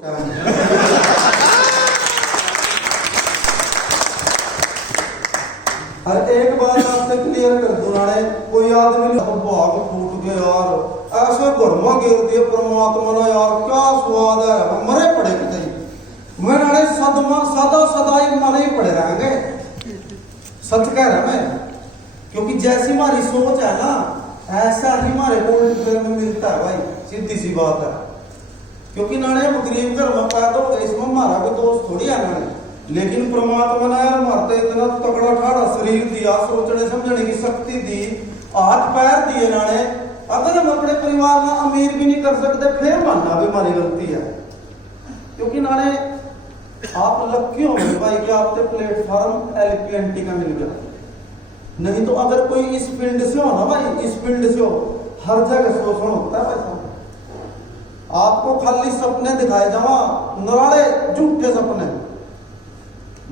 और एक बात आपसे क्लियर कर दूं नाने, कोई आदमी भाग फूट गए यार, ऐसे घरमा गिर दिए परमात्मा ना यार, क्या स्वाद है, मरे पड़े कितने मैं नाने सदमा सदा सदाई मरे ही पड़े रहेंगे। सच कह रहा मैं, क्योंकि जैसी हमारी सोच है ना ऐसा ही हमारे को उल्टे में मिलता है भाई, सीधी सी बात है। क्योंकि नाने हम गरीब घर में पैदा हो गए, इसमें हमारा भी दोस्त थोड़ी है नाने, लेकिन परमात्मा ने यार हमारे इतना तगड़ा ठाड़ा शरीर दिया, सोचने समझने की शक्ति दी, हाथ पैर दिए नाने। अगर हम अपने परिवार में अमीर भी नहीं कर सकते फिर मानना भी हमारी गलती है। क्योंकि नाने आप लक्की हो गए भाई कि आपके प्लेटफॉर्म LPNT का मिल गया, नहीं तो अगर कोई इस फील्ड से हो ना भाई, इस फील्ड से हो, हर जगह शोषण होता है भाई। आपको खाली सपने दिखाए जावा, नराले झूठे सपने,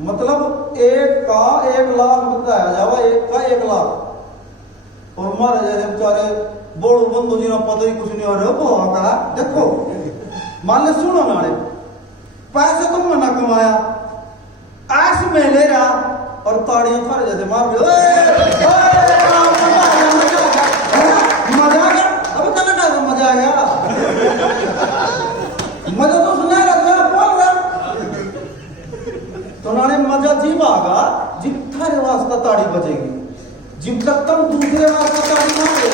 मतलब 1 लाख बताया जावा, 1 लाख, और हमारे जैसे बेचारे बोल बंधु जी ना पता ही कुछ नहीं हो रहा। देखो मान ले, सुनो नाले, पैसे तुमने ना कमाया, ऐस में ले रहा और ताड़ियां थारे जैसे मार मजा आ गया। अब कहना मजा आ गया, मजा तो सुनेगा तो बोल रहा। तो नाने मजा जीव आगा जिब थारे वास्ता ताड़ी बजेगी, जिब तक तुम दूसरे वास्ता ताड़ी मारे,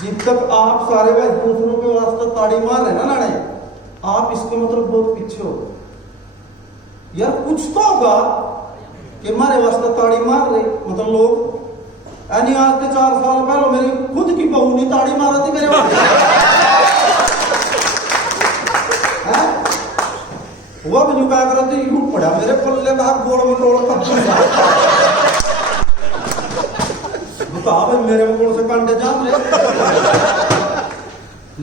जिब तक आप सारे भाई दूसरों के वास्ता ताड़ी मार रहे ना नाने, आप इसके मतलब बहुत पीछे हो यार। कुछ तो होगा कि हमारे वास्ते ताड़ी मार रहे, मतलब लोग यानी आज के 4 साल पहले मेरी खुद की बहू नहीं ताड़ी मारा थी मेरे वास्ते, वो भी क्या कर रहे थे, यूं पड़ा मेरे पल्ले का गोड़ में तोड़ भाई मेरे गोड़ से कांटे जाम रहे।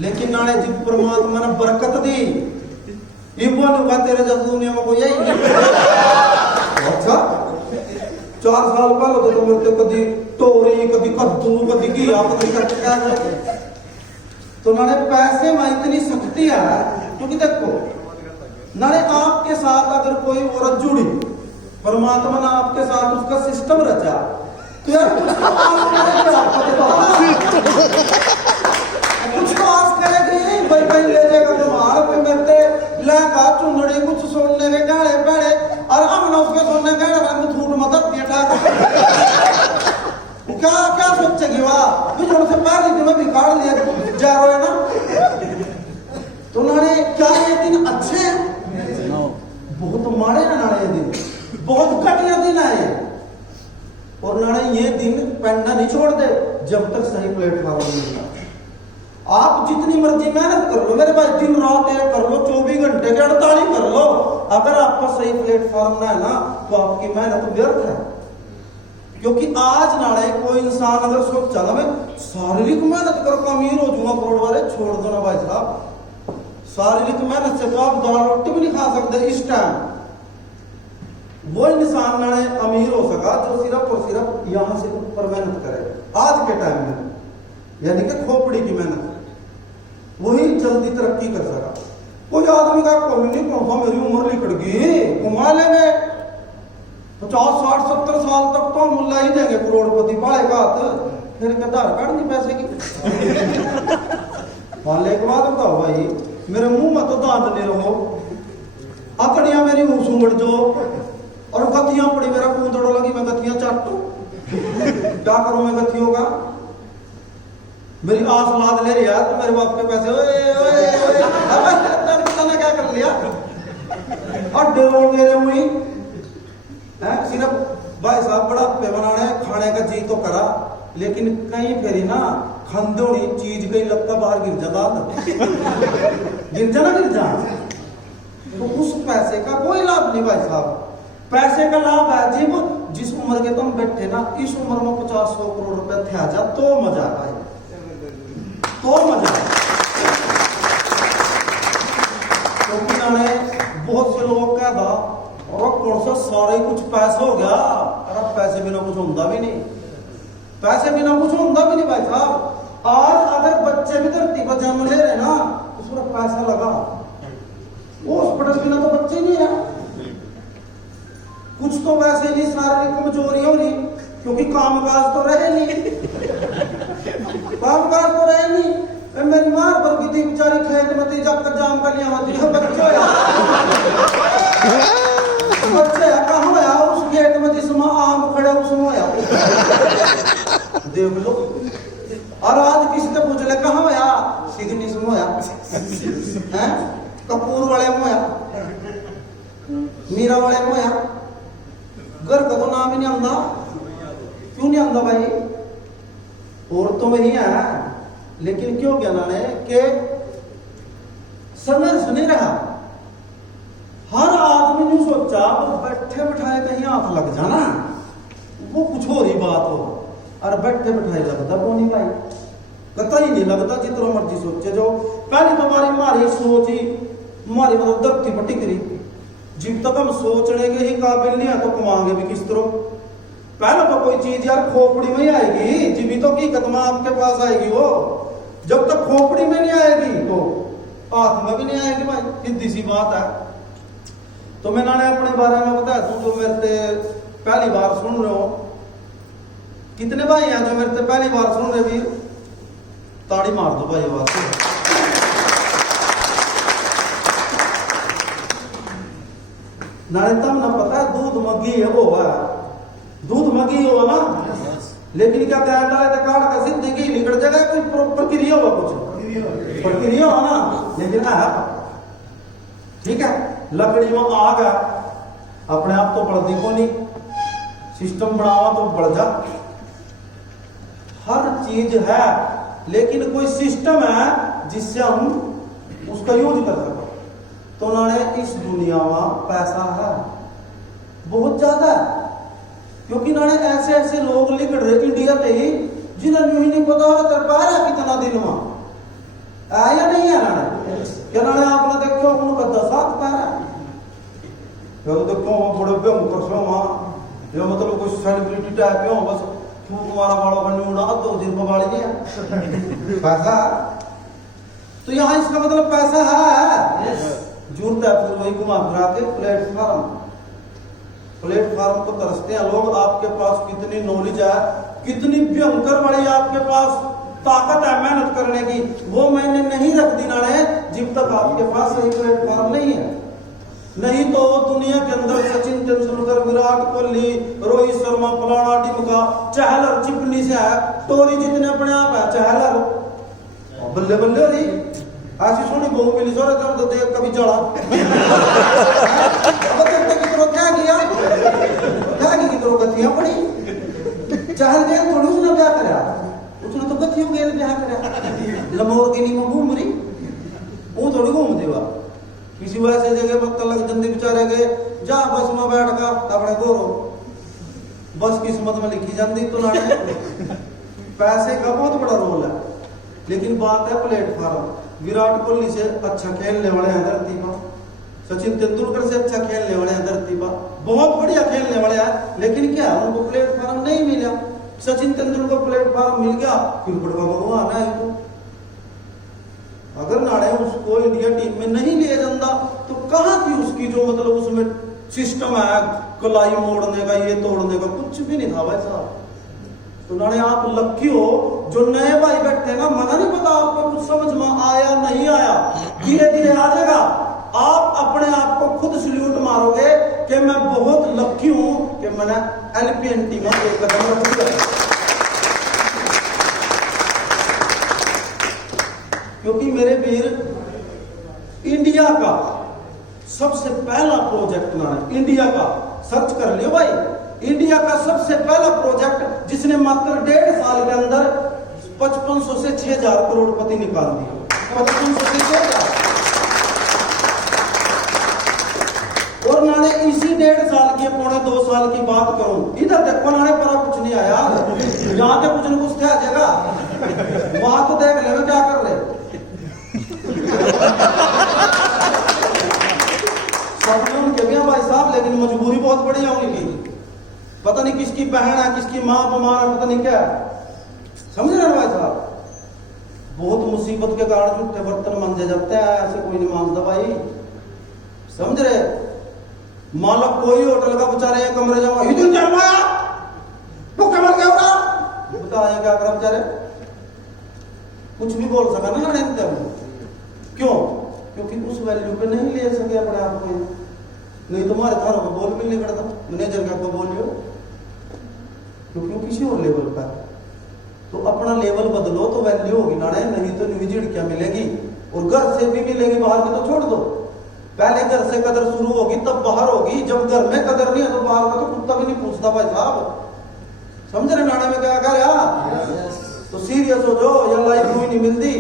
लेकिन नाने जिब परमात्मा ने बरकत दी, ये बोलूंगा तेरे जब दुनिया में कोई यही नहीं। अच्छा 4 साल पहले तो मेरे कभी तोरी, कभी कद्दू, कभी घिया, कभी कटका। तो नाने पैसे में इतनी शक्ति है, क्योंकि देखो नाने आपके साथ अगर कोई औरत जुड़ी, परमात्मा ने आपके साथ उसका सिस्टम रचा, तो यार कुछ तो आस करेगी भाई, कहीं ले जाएगा तुम्हारे पे मेरे लहंगा चुनड़ी कुछ सोने के गाड़े पैड़े, और हमने उसके सोने गाड़े में थूट मदद दिया क्या क्या सोचेगी वाह जो से पैर लीजिए मैं बिगाड़ लिया जा रहा है ना। तो नाने क्या ये दिन अच्छे हैं? बहुत मारे हैं नाने, ये दिन बहुत घटिया दिन है। और नाने ये दिन पढ़ना नहीं छोड़ दे जब तक सही प्लेटफॉर्म नहीं मिलता। आप जितनी मर्जी मेहनत कर लो मेरे भाई, दिन रात एक कर लो, 24 घंटे के 48 कर लो, अगर आपका सही प्लेटफॉर्म ना है ना तो आपकी मेहनत व्यर्थ है। क्योंकि आज नाड़े कोई इंसान अगर सोचा ना मैं शारीरिक मेहनत करके अमीर हो जाऊंगा करोड़ वाले, छोड़ दो ना भाई साहब, शारीरिक मेहनत से तो आप दाल रोटी भी नहीं खा सकते इस टाइम। वो इंसान नाड़े अमीर हो सका जो सिर्फ और सिर्फ यहां से ऊपर मेहनत करे आज के टाइम में, यानी कि खोपड़ी की मेहनत, वही जल्दी तरक्की कर सका। कोई आदमी का कोई नहीं पहुंचा, मेरी उम्र निकल गई, कमा लेंगे 50, 60, 70 साल तक तो मुल्ला ही देंगे, करोड़पति पालेगा हाथ, फिर आधार कार्ड नहीं पैसे की। वाले एक बात बताओ भाई, मेरे मुंह में तो दांत नहीं रहो, अकड़ियां मेरी मुंह सुंगड़ जो, और गथियां पड़ी मेरा कूंदड़ो लगी, मैं गथियां चाटू, क्या करूं मैं गथियों का? मेरी आस लाद ले रही है तो मेरे बाप के पैसे ने क्या कर लिया, और डेढ़ मेरे हुई सिर्फ भाई साहब बड़ा पे बनाने खाने का जी तो करा, लेकिन कहीं फेरी ना खंदोनी चीज गई लगता बाहर गिर जाता, गिर जा ना गिर जा, तो उस पैसे का कोई लाभ नहीं भाई साहब। पैसे का लाभ है जब जिस उम्र के तुम बैठे ना, इस उम्र में 50-100 करोड़ रुपए थे जा तो मजा भाई, तो मजा। क्योंकि नाने बहुत से लोग कहता और कौन सा सारे कुछ पैसा हो गया, अरे पैसे बिना कुछ होता भी नहीं, पैसे बिना कुछ होता भी नहीं भाई साहब। आज अगर बच्चे भी धरती पर जन्म ले रहे ना पैसा लगा, वो हॉस्पिटल बिना तो बच्चे नहीं है। कुछ तो वैसे नहीं शारीरिक कमजोरी हो रही, क्योंकि कामकाज तो रहे नहीं, कामकाज तो रहे नहीं। मेरी मार पर की थी बेचारी, खेत में थी, जब जाम कर लिया होती है बच्चे बच्चे कहाँ होया उस खेत में जिसमें आम खड़े उसमें होया देख लो। और आज किसी से पूछ ले कहाँ होया, सिगनी से होया हैं, कपूर वाले में होया, मीरा वाले में होया, घर का तो नाम ही नहीं आंदा। क्यों नहीं आंदा भाई? और तो वही है, लेकिन क्यों क्या नाने के संघर्ष नहीं रहा। हर आदमी ने सोचा बैठे बैठाए कहीं हाथ लग जाना, वो कुछ हो रही बात हो, और बैठे बैठाए लगता वो नहीं भाई, कतई नहीं लगता। जितना मर्जी सोचे जो पहली तो हमारी सोच ही हमारी मतलब दबती पर टिकरी। जब तक हम सोचने के ही काबिल नहीं है तो कमाएंगे भी किस तरह? पहले तो कोई चीज यार खोपड़ी में ही आएगी, जीवी तो की कदम आपके पास आएगी। वो जब तक खोपड़ी में नहीं आएगी तो हाथ में भी नहीं आएगी भाई, सीधी सी बात है। तो मैं नाने अपने बारे में बता दूं, जो मेरे से पहली बार सुन रहे हो, कितने भाई हैं जो मेरे से पहली बार सुन रहे भी? ताड़ी मार दो भाई आवाज से। नाने तब ना पता है दूध मग्गी है वो है, दूध मग्गी हो ना, लेकिन क्या कहता है काट का सिद्ध की निकट जगह कोई प्रक्रिया हुआ, कुछ प्रक्रिया हो ना, लेकिन है ठीक है। लकड़ी में आग है, अपने आप तो बढ़ती को नहीं, सिस्टम बढ़ावा तो बढ़ जा। हर चीज है, लेकिन कोई सिस्टम है जिससे हम उसका यूज कर सकें। तो नाने इस दुनिया में पैसा है बहुत ज्यादा है, क्योंकि नाने ऐसे ऐसे लोग लिख रहे इंडिया पे ही जिन्हें यूं ही नहीं पता कर पा रहा कितना दिन में आया नहीं है नाने। क्या नाने आपने देखो उनका 10 पैरा देखो बड़े भयंकर से वहां, मतलब कोई सेलिब्रिटी टाइप हो, बस फूक मारा वालों का न्यूना तो दिन वाली नहीं है पैसा। तो यहाँ इसका मतलब पैसा है, जुड़ता है। फिर वही घुमा फिरा के प्लेटफॉर्म को तरसते हैं लोग। आपके पास कितनी नॉलेज है, कितनी भयंकर बड़ी आपके पास ताकत है मेहनत करने की, वो मैंने नहीं रख दी नाने जब तक आपके पास सही प्लेटफॉर्म नहीं है। नहीं तो दुनिया के अंदर सचिन तेंदुलकर, विराट कोहली, रोहित शर्मा, फलाना टिमका, चहलर चिपनी से है, टोरी जितने अपने आप है चहलर, बल्ले बल्ले हो रही ऐसी सोनी बहु मिली सो रहा तो देख कभी चढ़ा क्या किया की करो गतियां पड़ी। चहल गए थोड़ी उसने ब्याह करा, उसने तो गतियों गए ब्याह करा, लंबोर्गिनी में घूम रही, वो थोड़ी घूम देवा किसी वैसे जगह पत्ता लग जंदी बेचारे गए जा बस में बैठ का अपने गोरो, बस किस्मत में लिखी जाती। तो नाने पैसे का बहुत बड़ा रोल है, लेकिन बात है प्लेटफॉर्म। विराट कोहली से अच्छा खेलने वाले हैं धरती पर, सचिन तेंदुलकर से अच्छा खेलने वाले हैं धरती पर, बहुत बढ़िया खेलने वाले हैं, लेकिन क्या उनको प्लेटफॉर्म नहीं मिला। सचिन तेंदुलकर प्लेटफॉर्म मिल गया, क्रिकेट का भगवान है तो अगर नाड़े उसको इंडिया टीम में नहीं लिया जाता तो कहाँ थी उसकी जो मतलब उसमें सिस्टम है कलाई मोड़ने का, ये तोड़ने का, कुछ भी नहीं था भाई साहब। तो नाड़े आप लक्की हो जो नए भाई बैठे ना, मना नहीं पता आपको कुछ समझ में आया नहीं आया, धीरे धीरे आ जाएगा। आप अपने आप को खुद सल्यूट मारोगे कि मैं बहुत लक्की हूं कि मैंने LPNT में एक कदम रख दिया। क्योंकि मेरे वीर इंडिया का सबसे पहला प्रोजेक्ट ना है, इंडिया का सर्च कर लियो भाई, इंडिया का सबसे पहला प्रोजेक्ट जिसने मात्र 1.5 साल के अंदर 5500 से 6000 करोड़पति निकाल दिया, 5500 से 6000। और नाने इसी 1.5 साल की पौने 2 साल की बात करूं, इधर देखो नाने पर कुछ नहीं आया, यहाँ पे कुछ न कुछ आ जाएगा, वहां तो देख ले क्या कर ले। सपने उनके भी भाई साहब, लेकिन मजबूरी बहुत बड़ी है उनकी, पता नहीं किसकी बहन है, किसकी माँ बीमार है, पता नहीं क्या है, समझ रहे भाई साहब। बहुत मुसीबत के कारण झूठे बर्तन मांजे जाते हैं, ऐसे कोई नहीं मांगता भाई, समझ रहे। मालक कोई होटल का बेचारे कमरे जाओ इधर चलवाया तो कमर क्या हो रहा बताया क्या करा बेचारे, कुछ भी बोल सका ना लड़े। क्यों? क्योंकि उस वैल्यू पे नहीं ले सके अपने आप को, नहीं तुम्हारे थारों को बोल भी नहीं करता मैनेजर का को बोलियो, क्योंकि किसी और लेवल का। तो अपना लेवल बदलो तो वैल्यू होगी ना, नहीं तो न्यू झिड़कियां मिलेगी, और घर से भी मिलेगी, बाहर की तो छोड़ दो। पहले घर से कदर शुरू होगी तब बाहर होगी, जब घर में कदर नहीं है तो बाहर का तो कुत्ता भी नहीं पूछता भाई साहब, समझ रहे नाने में क्या कर रहा। तो सीरियस हो जाओ, या लाइफ कोई नहीं मिलती,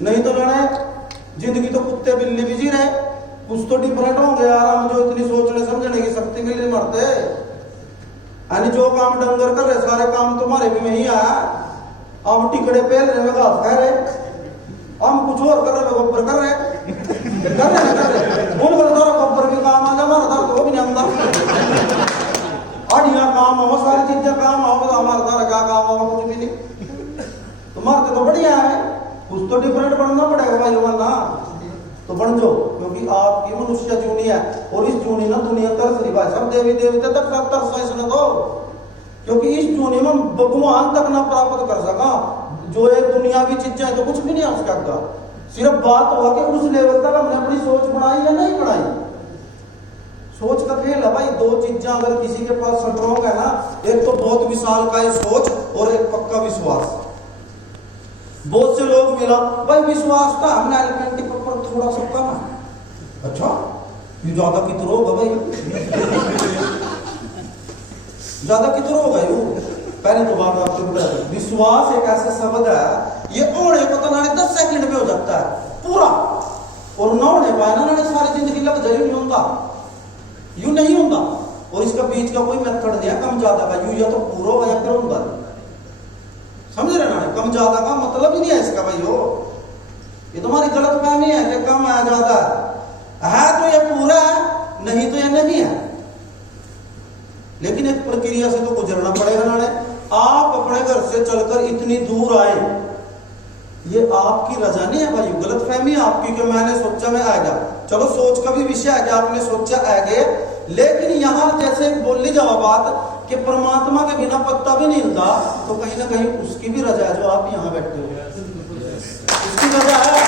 नहीं तो नाने जिंदगी तो कुत्ते बिल्ली भी जी रहे, कुछ तो डिफरेंट होंगे यार हम जो इतनी सोचने समझने की शक्ति मिल नहीं मरते। यानी जो काम डंगर कर रहे सारे काम तुम्हारे भी में ही आया, हम टिकड़े पेल रहे में घास खा रहे, हम कुछ और कर रहे गोबर कर रहे उन सारा गोबर भी काम आ जा, हमारा था तो भी नहीं आता, अड़िया काम हो सारी चीजें काम हो, हमारा सारा क्या काम हो कुछ भी नहीं। तुम्हारे तो बढ़िया है, कुछ तो डिफरेंट बनना पड़ेगा भाई, वरना तो बन जाओ, क्योंकि आपकी मनुष्य जूनी है, और इस जूनी ना दुनिया तरस रही भाई सब देवी देवता तक सब तरस न दो, क्योंकि इस जूनी में भगवान तक ना प्राप्त कर सका, जो एक दुनियावी चीजें तो कुछ भी नहीं आ सकता। सिर्फ बात हुआ कि उस लेवल तक हमने अपनी सोच बढ़ाई या नहीं बढ़ाई, सोच का खेल है भाई। दो चीजें अगर किसी के पास स्ट्रॉन्ग है ना, एक तो बहुत विशाल का सोच और एक पक्का विश्वास। बहुत से लोग मिला भाई विश्वास था हमने एलिमेंट पर थोड़ा सा कम है, अच्छा ये ज्यादा कितना होगा भाई ज्यादा कितना होगा यू। पहले तो बात आपको बता दूं, विश्वास एक ऐसा शब्द है, ये होने को तो ना 10 सेकंड में हो जाता है पूरा, और ना होने पाए ना सारी जिंदगी लग जाए, नहीं होता यू नहीं होता। और इसका बीच का कोई मेथड नहीं है कम ज्यादा का, यू या तो पूरा हो या फिर होगा, समझ रहे ना। कम ज्यादा का मतलब ही नहीं है इसका भाई, हो ये तुम्हारी गलत फहमी है कि कम है ज्यादा है तो ये पूरा है, नहीं तो ये नहीं है। लेकिन एक प्रक्रिया से तो गुजरना पड़ेगा ना। आप अपने घर से चलकर इतनी दूर आए, ये आपकी रजा नहीं है भाई, गलत फहमी है आपकी कि मैंने सोचा मैं आएगा। चलो सोच का भी विषय है कि आपने सोचा आगे, लेकिन यहां जैसे बोली जाओ बात कि परमात्मा के बिना पत्ता भी नहीं हिलता, तो कहीं ना कहीं उसकी भी रजा है जो आप यहां बैठे हो, उसकी रजा है।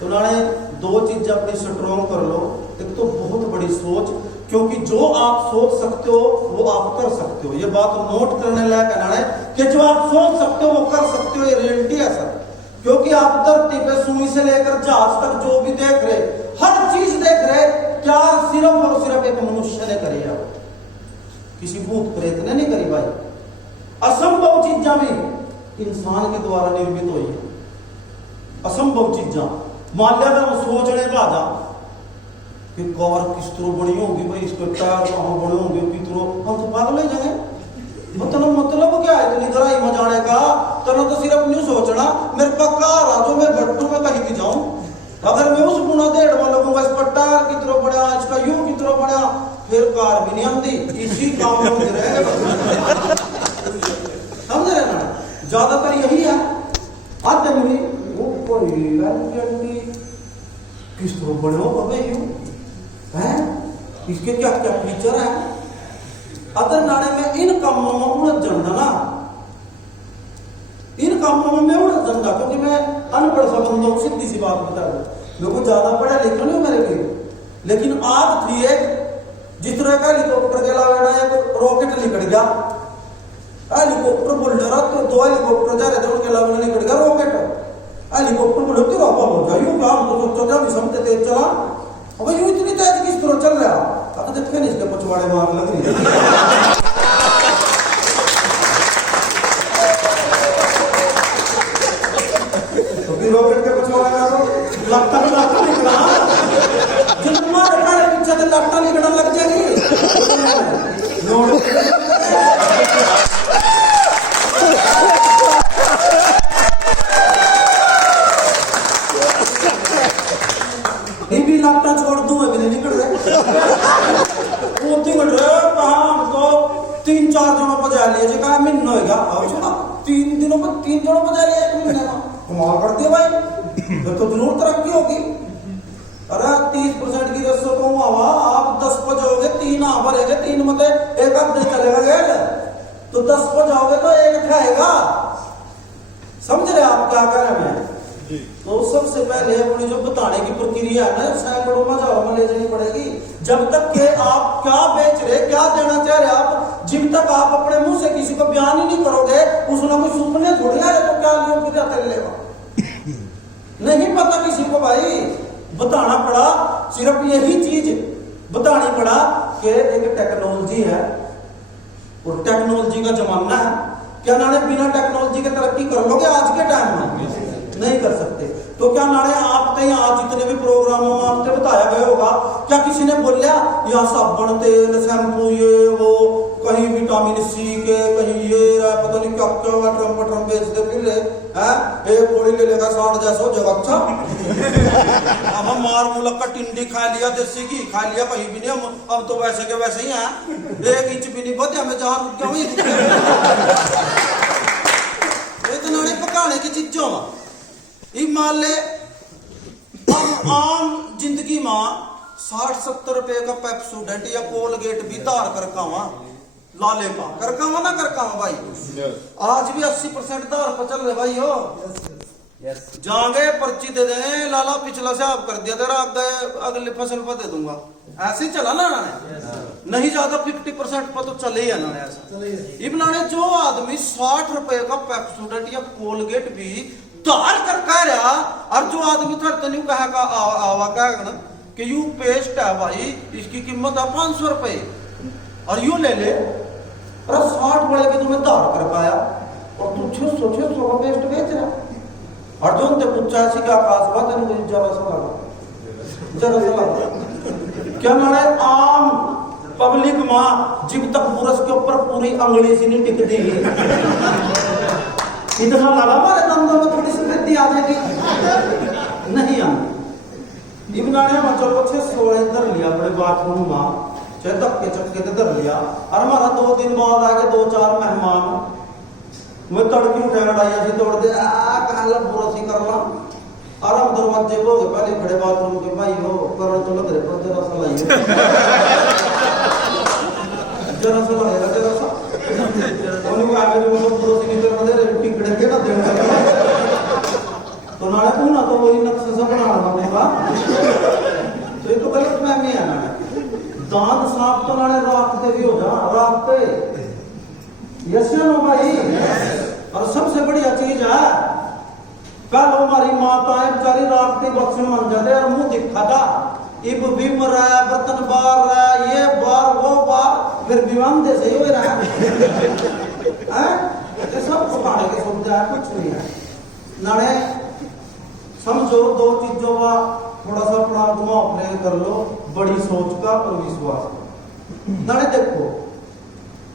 तो नाने दो चीजें अपनी स्ट्रॉन्ग कर लो, एक तो बहुत बड़ी सोच, क्योंकि जो आप सोच सकते हो वो आप कर सकते हो। ये बात नोट करने लायक है कि जो आप सोच सकते हो वो कर सकते हो, ये रियलिटी है सर। क्योंकि आप धरती पे सुई से लेकर जहाज तक जो भी देख रहे, हर चीज देख रहे, क्या सिर्फ और सिर्फ एक मनुष्य ने करी है, किसी भूत प्रेत ने नहीं करी भाई। असंभव चीजें भी इंसान के द्वारा निर्मित हुई है, असंभव चीजें। मान लिया अगर हम सोचने का जा कि कार किस तरह बड़ी होगी भाई, इसके टायर कहां बड़े होंगे कितरो, हम तो पागल हो जाएंगे। मतलब क्या है इतनी गहराई में जाने का, तना तो सिर्फ नहीं सोचना मेरे पास कार आ जो मैं भट्टू में कहीं भी जाऊं, अगर मैं उस गुना 1.5 लगूंगा, इसका टायर कितना बड़ा, इसका यू कितना बड़ा, फिर कार भी नहीं आती, इसी काम में रहे। समझ रहे ना, ज्यादातर यही है। आते मुझे वो कोई किस तरह बड़े हो भाई यू है, इसके क्या क्या फीचर है। अगर नाड़े में इन कामों में उड़द जानता ना, इन कामों में मैं उड़द जानता, क्योंकि मैं अनपढ़ सा बंदा हूं, सीधी सी बात बता दूं, मेरे को ज्यादा पढ़ा लिखा नहीं मेरे लिए, लेकिन आग थी एक जिस तरह का हेलीकॉप्टर के अलावा एक रॉकेट निकल गया, हेलीकॉप्टर बोल रहा तो 2 हेलीकॉप्टर जा रहे थे, उनके अलावा निकल गया रॉकेट, हेलीकॉप्टर बोले तो रापा हो जाए यूं काम तो सोचा भी समझते तेज चला, अब यूं इतनी तेज किस तरह चल रहा, अब देखे नहीं इसके पछवाड़े में आग लग रही है। तो फिर रॉकेट के पछवाड़े में तो लगता निकला, जब तुम्हारे घर पीछे से लगता निकलना लग जाएगी भी लगता छोड़ दूं मैं भी निकल रहे वो निकल रहे कहा तो 3-4 जनों बजा लिए जो कहा मिन होगा और तीनों को 3 जोड़ों बजा लिया 1 महीने में, कमाल करती है भाई, फिर तो जरूर तरक्की होगी। अरे 30% की रस्सों को हवा आप 10 पर जाओगे, 3 भरेगे, 3 मत एक आप दिन चलेगा गेल, तो 10 पर जाओगे तो 1 खाएगा। समझ रहे आप क्या कह रहे हैं? तो सबसे पहले अपनी जो बताने की प्रक्रिया है ना, सैकड़ों में जाओ में ले जानी पड़ेगी। जब तक कि आप क्या बेच रहे, क्या देना चाह रहे आप, जब तक आप अपने मुंह से किसी को बयान ही नहीं करोगे, उसने कुछ सुपने थोड़ी आ रहे तो क्या लियो फिर जाते लेगा। नहीं पता किसी को भाई, बताना पड़ा सिर्फ यही चीज बतानी पड़ा कि एक टेक्नोलॉजी है और टेक्नोलॉजी का जमाना है। क्या नाने बिना टेक्नोलॉजी के तरक्की कर लोगे आज के टाइम में? नहीं कर सकते। तो क्या नाने आप कहीं आज जितने भी प्रोग्रामों में आपने बताया गया होगा, क्या किसी ने बोलिया यहाँ साबुन तेल शैम्पू ये वो, कहीं विटामिन सी के, कहीं ये पता नहीं क्या क्या ट्रम बेचते फिर ले हैं, एक गोली ले लेगा 60 जैसा हो जाएगा। अच्छा अब हम मार मुलक का टिंडी खा लिया, देसी घी खा लिया, कहीं भी नहीं, अब तो वैसे के वैसे ही हैं, 1 इंच भी नहीं बढ़, हमें जहां रुक गया वही इतना नहीं पकाने की चीजों में। मान ले आम जिंदगी में 60-70 रुपए का पेप्सोडेंट या कोलगेट भी धार करकावा लाले का करकावा ना करकावा भाई, आज भी 80% धार पर चल रहे भाई हो। जागे पर्ची दे दें लाला, पिछला से आप कर दिया तेरा अगले फसल पर दे दूंगा, ऐसे ही चला ना नहीं ज्यादा 50% पर तो चले ही है ना ऐसा। इबनाने जो आदमी 60 रुपए का पेप्सोडेंट या कोलगेट भी धार कर कह रहा, और जो आदमी थरते नहीं कहा का आवा कह कि यू पेस्ट है भाई, इसकी कीमत है 500 रुपए और यू ले ले, और 60 बड़े के तुम्हें धार कर पाया और तू 600 का पेस्ट बेच रहा। और जो उनसे पूछा ऐसी क्या खास बात है, मुझे जरा सा लगा क्या नाम है, आम पब्लिक माँ जब तक बुरस के ऊपर पूरी अंगली से नहीं टिक देगी, इतना लगा हमारे दंदों में थोड़ी सी वृद्धि आ जाएगी, नहीं आती। इबनाने में चलो 600 इधर लिया बड़े बाथरूम में, चाहे धक्के चक्के इधर लिया, और हमारा 2 दिन बाद आगे 2-4 मेहमान, मैं तड़की उठा लड़ाइया से तोड़ दे कहा बुरा सी करना, और हम दरवाजे हो गए पहले खड़े बाथरूम के, भाई हो करो तो लग रहे पर जरा सा लाइए जरा सा लगेगा जरा सा उन्हें आगे जो बुरा सी नहीं करना दे रहे टिकड़े के ना देना तो नाले तू ना तो वही नक्शा सा बनाना होगा, तो ये तो गलत फहमी है ना। दांत साफ तो नाले राखते भी हो जा, राखते यस नो भाई। और सबसे बढ़िया चीज है, कल हमारी माताएं बेचारी राखते बच्चे मन जाते और मुंह दिखा था, इब बिम रहा है, बर्तन बार रहा है, ये बार वो बार, फिर विमान जैसे ही हो रहा है सब पकाने के सुविधा है, कुछ नहीं है नाने। समझो 2 चीजों का थोड़ा सा अपना घुमाव प्ले कर लो, बड़ी सोच का और विश्वास का। नाने देखो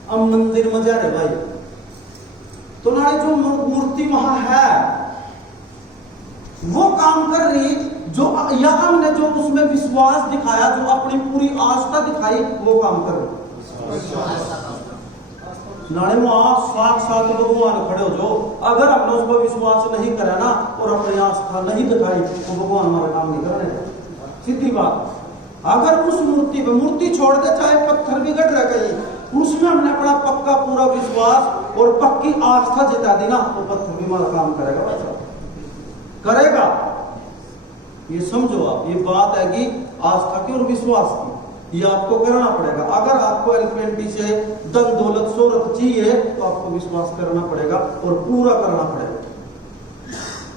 अब मंदिर में जा रहे भाई, तो नाले जो मूर्ति वहां है वो काम कर रही, जो या हमने जो उसमें विश्वास दिखाया, जो अपनी पूरी आस्था दिखाई, वो काम कर रही। नाले वहां साथ भगवान खड़े हो जो, अगर हमने उस पर विश्वास नहीं करा ना और अपनी आस्था नहीं दिखाई तो भगवान हमारा काम नहीं करने, सीधी बात। अगर उस मूर्ति पे, मूर्ति छोड़ दे चाहे पत्थर भी गड़ रहा कहीं, उसमें हमने अपना पक्का पूरा विश्वास और पक्की आस्था जिता दी ना, तो पत्थर भी हमारा काम करेगा भाई, करेगा। ये समझो आप, ये बात है कि आस्था की और विश्वास की, ये आपको करना पड़ेगा। अगर आपको एलिफेंटी से धन दौलत शोहरत चाहिए तो आपको विश्वास करना पड़ेगा और पूरा करना पड़ेगा।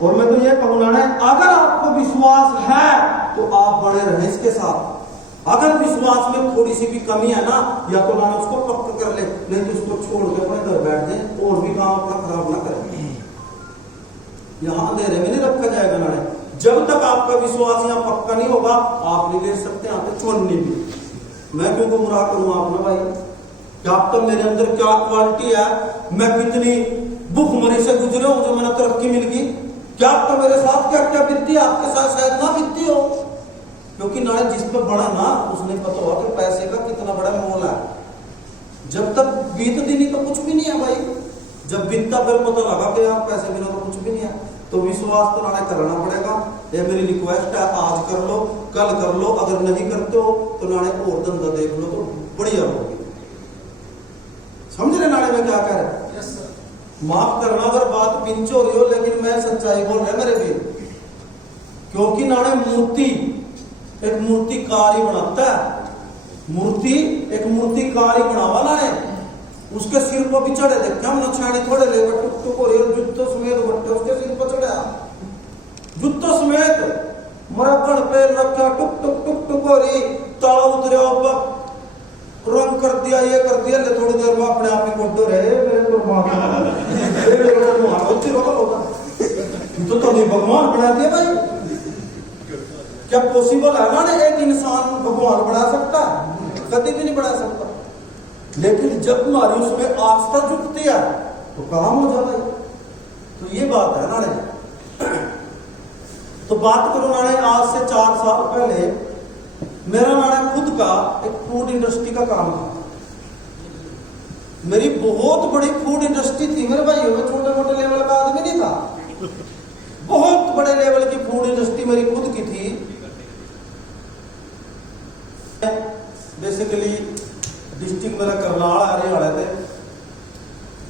और मैं तो ये कहूंगा ना, अगर आपको विश्वास है तो आप बड़े रहे इसके साथ। अगर विश्वास में थोड़ी सी भी कमी है ना, या तो ना उसको पक्का कर ले, नहीं तो उसको छोड़ के अपने घर बैठ जाए और भी काम अपना खराब ना करें। यहां अंधेरे में नहीं रखा जाएगा ना, जब तक आपका विश्वास यहाँ पक्का नहीं होगा आप नहीं ले सकते यहाँ पे छोड़ने भी। मैं क्यों गुमराह करूं आप ना भाई, क्या आप तो मेरे अंदर क्या क्वालिटी है, मैं कितनी भूखमरी से गुजरे हूं जो मैंने तरक्की मिल गई, क्या आप तो मेरे साथ क्या क्या बीतती है, आपके साथ शायद ना बीतती हो। क्योंकि नाले जिस पर बड़ा ना उसने पता हुआ कि पैसे का कितना बड़ा मोल है। जब तक बीतती नहीं तो कुछ भी नहीं है भाई। जब बीतता फिर पता लगा कि यार पैसे बिना तो कुछ भी नहीं है। तो विश्वास तो नाने करना पड़ेगा। ये मेरी रिक्वेस्ट है, आज कर लो, कल कर लो, अगर नहीं करते हो तो नाने और धंधा देख लो तो बढ़िया होगी। समझ रहे नाने में क्या कह रहे? माफ करना अगर बात पिंच हो रही हो, लेकिन मैं सच्चाई बोल रहा मेरे भी, क्योंकि नाने मूर्ति एक मूर्तिकार ही बनाता है। मूर्ति एक मूर्तिकार ही बनावा नाने, उसके सिर पर भी चढ़े देखे हम नछाड़ी थोड़े ले टुक टुक हो रही, जूतों समेत बट्टे उसके सिर पर चढ़ा, जूतों समेत मरकड़ पे रखा, टुक टुक टुक टुक हो रही, ताला उतरिया ऊपर, रंग कर दिया, ये कर दिया, ले थोड़ी देर में अपने आप ही कोडो रहे मेरे तो तुम्हें भगवान बना दिया भाई। क्या पॉसिबल है ना एक इंसान भगवान बना सकता है? कभी भी नहीं बना सकता। लेकिन जब हमारी उसमें आस्था जुटती है तो काम हो जाता है। तो ये बात है नाने। तो बात करो नाने, आज से 4 साल पहले मेरा नाने खुद का एक फूड इंडस्ट्री का काम था। मेरी बहुत बड़ी फूड इंडस्ट्री थी मेरे भाइयों में, छोटे मोटे लेवल का आदमी नहीं था, बहुत बड़े लेवल की फूड इंडस्ट्री मेरी खुद की थी। बेसिकली डिस्ट्रिक्ट मेरा करनाल हरियाणा थे।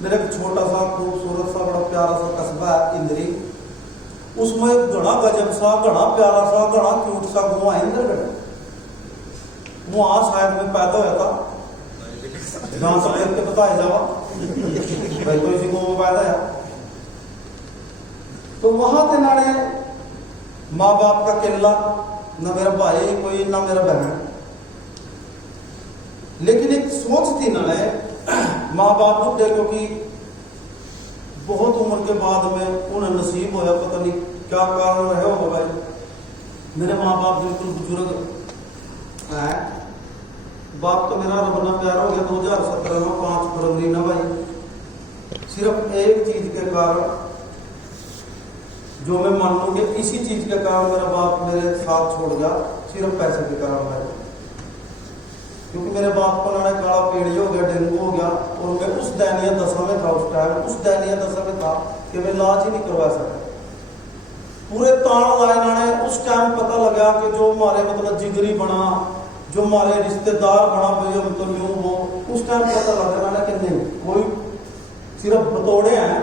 मेरा एक छोटा सा खूबसूरत सा बड़ा प्यारा सा कस्बा है इंद्री, उसमें घना गजब सा, घना प्यारा सा, घना क्यूट सा गाँव है इंद्रगढ़। वहां शायद मैं पैदा हुआ था, जहां से देख के बताया जावा भाई तो इसी गाँव में पैदा है। तो वहां थे नाने माँ बाप का केला, ना मेरा भाई कोई ना मेरा बहन। लेकिन एक सोच थी ना माँ बाप बुढ़े, क्योंकि बहुत उम्र के बाद में उन्हें नसीब होया, पता नहीं क्या कारण रहे होगा भाई। मेरे माँ बाप बिल्कुल बुजुर्ग है। बाप तो मेरा रबना प्यार हो गया 2017 में 5 फरवरी ना भाई। सिर्फ एक चीज के कारण, जो मैं मान लूं कि इसी चीज के कारण मेरा बाप मेरे साथ छोड़ गया, सिर्फ पैसे के कारण भाई। क्योंकि मेरे बाप को ना काला पेड़ी हो गया, डेंगू हो गया, और मैं उस दयनीय दशा में था उस टाइम, उस दयनीय दशा में था कि मैं इलाज ही नहीं करवा सका। पूरे ताण लाए नाने, उस टाइम पता लगा कि जो हमारे मतलब जिगरी बना, जो हमारे रिश्तेदार बना भाई हम तो यूं हो, उस टाइम पता लगा ना कि नहीं, कोई सिर्फ बतौड़े हैं,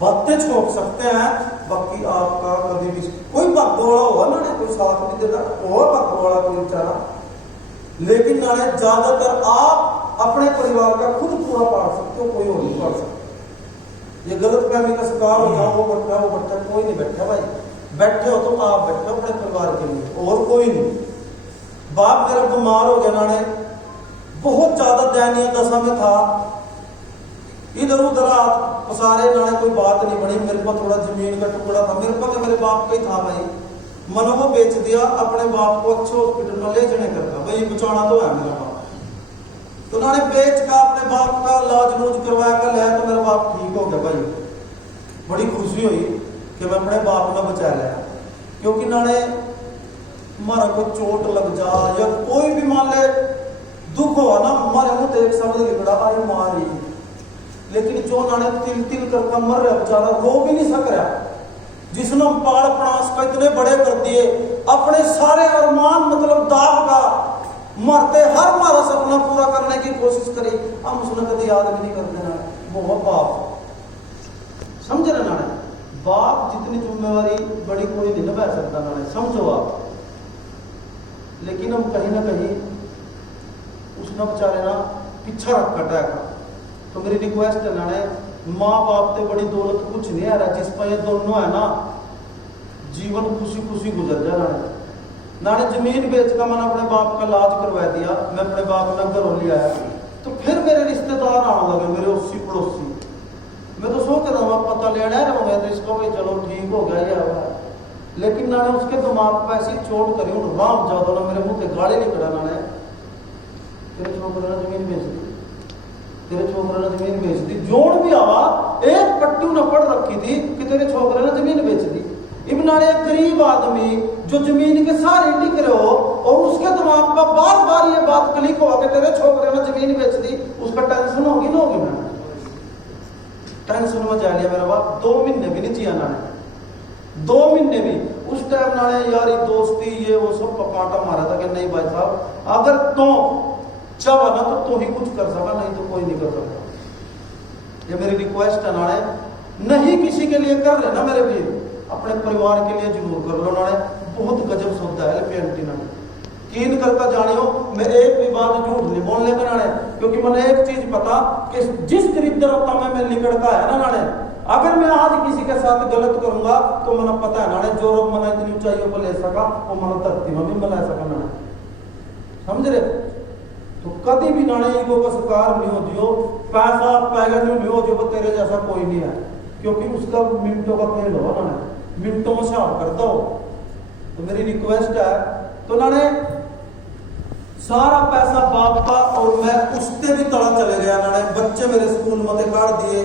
बातें छोड़ सकते हैं, बाकी आपका कभी भी कोई भगवाड़ा होगा ना, कोई साथ भी देता और भगवाड़ा कोई बेचारा। लेकिन नाने ज्यादातर आप अपने परिवार का खुद पूरा पाड़ सकते हो, कोई और नहीं पाड़ सकते। ये गलत फहमी का शिकार हो जाओ, वो बट्टा कोई नहीं बैठा भाई। बैठे हो तो आप बैठे हो अपने परिवार के लिए, और कोई नहीं। बाप मेरा बीमार हो गया नाने, बहुत ज्यादा दयनीय दशा में था, इधर उधर हाथ पसारे नाने, कोई बात नहीं बनी। मेरे पास थोड़ा जमीन का टुकड़ा था, मेरे पास मेरे बाप का ही था भाई। मनो को बेच दिया, अपने बाप को अच्छे हॉस्पिटल में ले जाने करता भाई, बचाना तो है मेरा बाप। तो नाने बेच का अपने बाप का इलाज लूज करवाया कर लिया, तो मेरा बाप ठीक हो गया भाई। बड़ी खुशी हुई कि मैं अपने बाप को बचा लिया। क्योंकि नाने हमारा कोई चोट लग जा या कोई भी मान ले दुख हो ना, हमारे मुंह एक शब्द लिखड़ा आई मारी, लेकिन जो नाने तिल तिल करके मर रहा बेचारा, रो भी नहीं सक रहा, जिसने पाल पड़ास का इतने बड़े कर दिए, अपने सारे अरमान मतलब दाग का मरते हर हमारा सपना पूरा करने की कोशिश करी, हम उसने कभी याद भी नहीं करते ना। वो बाप समझ रहे ना, बाप जितनी जिम्मेवारी बड़ी कोई नहीं निभा सकता ना, समझो आप। लेकिन हम कहीं ना कहीं उसने बेचारे ना पीछा रखा टैक। तो मेरी रिक्वेस्ट है ना, माँ बाप से बड़ी दौलत कुछ नहीं आ रहा, जिस पर ये दोनों है ना जीवन खुशी खुशी गुजर जा। नाने जमीन बेच कर मैंने अपने बाप का इलाज करवा दिया, मैं अपने बाप का घरों ले आया। तो फिर मेरे रिश्तेदार आने लगे, मेरे 80 पड़ोसी। मैं तो सोच रहा हूँ पता लेना रहूंगा तो इसको भाई चलो ठीक हो गया ये हुआ। लेकिन नाने उसके दिमाग पर ऐसी चोट करी, राम ज्यादा ना मेरे मुंह से गाली नहीं करा। नाने तेरे छोकरे ने जमीन बेच दी, तेरे छोकरे ने जमीन बेच दी, जोड़ भी आवा एक पट्टी न पड़ रखी थी कि तेरे छोकरे ने जमीन बेच दी। इब्नाने एक गरीब आदमी जो जमीन के सारे टिक रहे हो और उसके दिमाग पर बार बार ये बात क्लिक हो कि तेरे छोकरे ने जमीन बेच दी, उसका टेंशन होगी ना होगी। मैंने टेंशन में जा लिया मेरा बाप। 2 महीने भी नहीं जिया नाने, 2 महीने भी। उस टाइम नाने यारी दोस्ती ये वो सब पकाटा मारा था कि नहीं भाई साहब अगर तो चाहा ना तो ही कुछ कर सका, नहीं तो कोई नहीं कर सकता। ये मेरी रिक्वेस्ट है नाने, नहीं किसी के लिए कर रहे ना मेरे भी, अपने परिवार के लिए जरूर कर लो नाने। बहुत गजब सौदा है LP नाने, कीन करता जानियो। मैं एक भी बात झूठ नहीं बोलने का नाने, क्योंकि मैंने एक चीज पता कि जिस दरिद्रता में मैं निकल का है ना नाने, अगर मैं आज किसी के साथ गलत करूंगा तो मैंने पता है नाने जो रोग मैंने इतनी ऊंचाइयों पर ले सका वो मैंने धरती में भी मिला सका नाने, समझ रहे। तो कभी भी नाने ईगो का शिकार नहीं हो जियो, पैसा पैगड़ नहीं हो जो तेरे जैसा कोई नहीं है, क्योंकि उसका मिनटों का खेल हो नाने, मिनटों में शाम करता हो। तो मेरी रिक्वेस्ट है तो नाने सारा पैसा बाप का और मैं उससे भी तड़ा चले गया नाने, बच्चे मेरे स्कूल में काट दिए।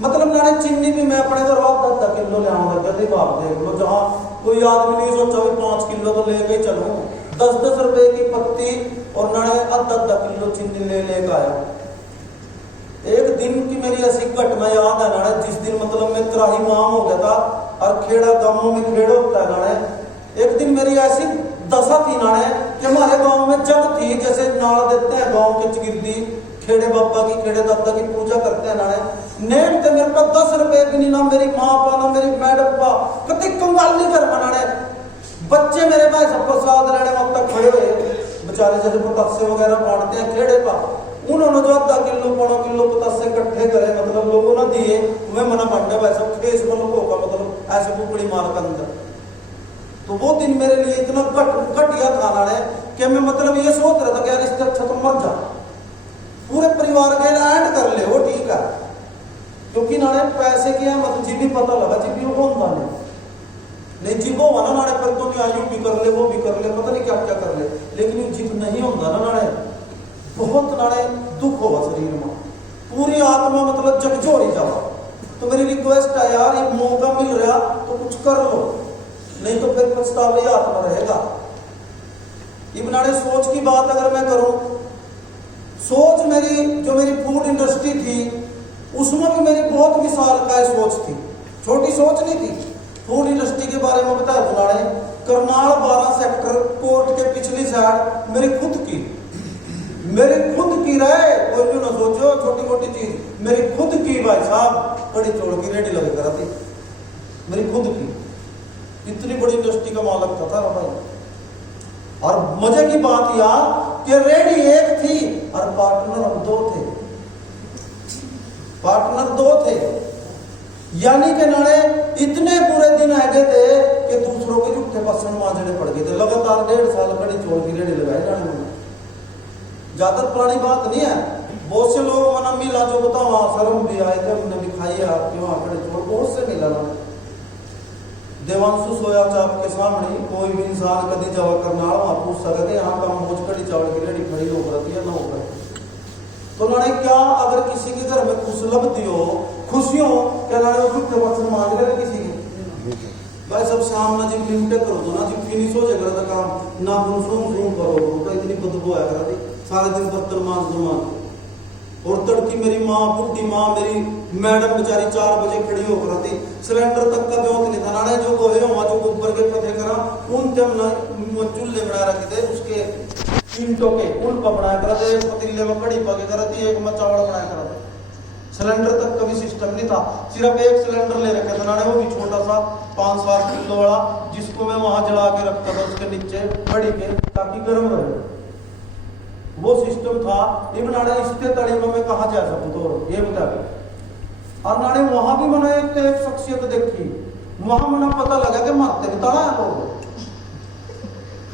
मतलब नाने चीनी भी मैं अपने घर 10 किलो ले आऊंगा, कहते बाप देख लो, जहां कोई आदमी नहीं सोचा भी 5 किलो तो लेके चलूं, 10-10 रुपए की पत्ती और नाने 10-10 किलो चीनी ले आया। एक दिन की मेरी ऐसी घटना याद है नाने, जिस दिन मतलब मैं त्राही माम हो गया था और खेड़ा गांवों में खेड़ होता है नाने। एक दिन मेरी ऐसी दशा थी नाने कि हमारे गांव में जग थी, जैसे नाल देते हैं गांव के चगिर्दी, खेड़े बाबा की खेड़े दादा की पूजा करते हैं नाने। नेम थे मेरे पास 10 रुपए भी नहीं, ना मेरी माँ पा ना मेरी मैडम पा, कति कंगाली कर बनाने। बच्चे मेरे भाई सब प्रसाद लेने वक्त तक खड़े हुए बेचारे, जैसे पतासे वगैरह बांटते हैं खेड़े पा, उन्होंने जो 10 किलो 15 किलो पतासे इकट्ठे करे, मतलब लोगों ने दिए, मैं मना मांडे भाई सब खेस में लोगों का मतलब ऐसे कुकड़ी मार के अंदर। तो वो दिन मेरे लिए इतना घटिया था नाने कि मैं मतलब ये सोच रहा था कि यार इससे अच्छा तो मर जा, पूरे परिवार के एंड कर ले वो ठीक है। क्योंकि नाने पैसे की है मतलब जी भी पता लगा जी भी वो कौन था नहीं जी वो ना नाने पर तो आयु भी कर ले वो भी कर ले पता नहीं क्या क्या कर ले, लेकिन जीत नहीं होता ना नाने, बहुत नाने दुख होगा शरीर में, पूरी आत्मा मतलब झकझोरी जावा। तो मेरी रिक्वेस्ट है यार, ये मौका मिल रहा तो कुछ कर लो, नहीं तो फिर पछतावा ही आत्मा रहेगा। इब्नाने सोच की बात अगर मैं करूं, सोच मेरी जो मेरी फूड इंडस्ट्री थी उसमें भी मेरी बहुत विशाल काय सोच थी, छोटी सोच नहीं थी। फूड इंडस्ट्री के बारे में बताया बुलाने, करनाल 12 सेक्टर कोर्ट के पिछली साइड मेरी खुद की रहे, कोई भी ना सोचो छोटी मोटी चीज, मेरी खुद की भाई साहब कड़ी चोड़ की रेडी लगे करा थी, मेरी खुद की इतनी बड़ी इंडस्ट्री का मालक था भाई। और मजे की बात यार कि रेडी एक थी और पार्टनर हम 2 थे, यानी कि नाने इतने पूरे दिन आगे थे कि दूसरों के झूठे बसन मांझने पड़ गए थे। लगातार 1.5 साल कड़ी चोर की रेडी लगाई जाने में, ज्यादा पुरानी बात नहीं है। बहुत से लोग मना मिला जो बताओ वहां शर्म भी आए थे, हमने भी खाई आपके वहां कड़ी चोर बहुत से मिला ना। देवांशु सोया चाप के सामने कोई भी इंसान कभी जवा करनाल वहां पूछ सके यहाँ का मोज कड़ी चावल की रेडी खड़ी हो रही है ना होकर। तो नाने क्या अगर किसी के घर में कुछ लब्धि हो खुशियों क्या नाने वो झूठे बर्तन मांग रहे किसी के भाई सब सामने जिन लिमिटेड करो तो ना जिन फिनिश हो जाएगा तो काम ना सुन करो तो इतनी बदबू आया करा थी सारे दिन बर्तन मांग दो। और तड़की मेरी माँ बुढ़ी माँ मेरी मैडम बेचारी 4 बजे खड़ी होकर आती, सिलेंडर तक का ब्योत नहीं था नाने, जो गोहे हुआ जो ऊपर के पथे करा उन जब चूल्हे बना रखे थे उसके ईंटों के उन पर बनाया करा थे, एक पतीले में कड़ी पके करा थी, एक में चावल बनाया करा था। सिलेंडर तक का भी सिस्टम नहीं था, सिर्फ एक सिलेंडर ले रखे थे नाने, वो भी छोटा सा 5-7 किलो वाला, जिसको मैं वहां जला के रखता था उसके नीचे कड़ी के ताकि गर्म रहे, वो सिस्टम था। ये नाने इसके तड़ी में मैं कहा जा सकूं तो ये बता गया। और नाने वहां भी मैंने एक शख्सियत देखी, वहां मैंने पता लगा कि मारते भी तड़ा है लोग,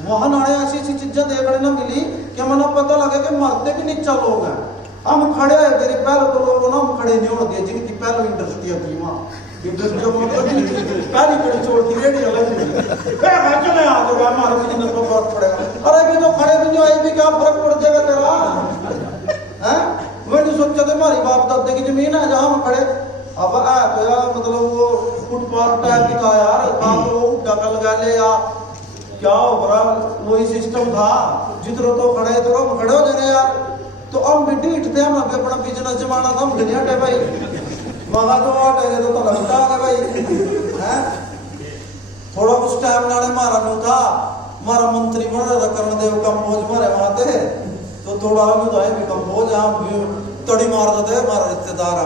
वहां नाने ऐसी चीजें देखने ना मिली कि मैंने पता लगा कि मरते भी नीचा लोग हैं। हम खड़े है मेरे पहले तो लोगों ना हम खड़े नहीं होने दिए, जिनकी पहले इंडस्ट्री थी वहां पहली कड़ी छोड़ की रेडी अलग चले आ तो हमारे बिजनेस में फर्क पड़ेगा। अरे भी तो खड़े भी जो आई भी क्या फर्क पड़ जाएगा तेरा है। मैंने सोचा था हमारी बाप दादे की जमीन है जहां हम खड़े, अब आ तो यार मतलब वो फुटपाथ टाइप की था यार, तो वो उड्डा का लगा ले या क्या होगा वही सिस्टम था, जिधर तो खड़े तो हम खड़े हो जाए यार। तो हम भी ढीठ थे, हम अभी अपना बिजनेस जमाना था, हम दुनिया टे भाई मगा तो हटेंगे तो लगता है भाई है थोड़ा कुछ टाइम नाले मारा नु था मारा मंत्री बन रहा कर्णदेव कंपोज मारे वहां थे तो थोड़ा हम तो भी कंपोज हम तड़ी मार देते हमारा रिश्तेदार है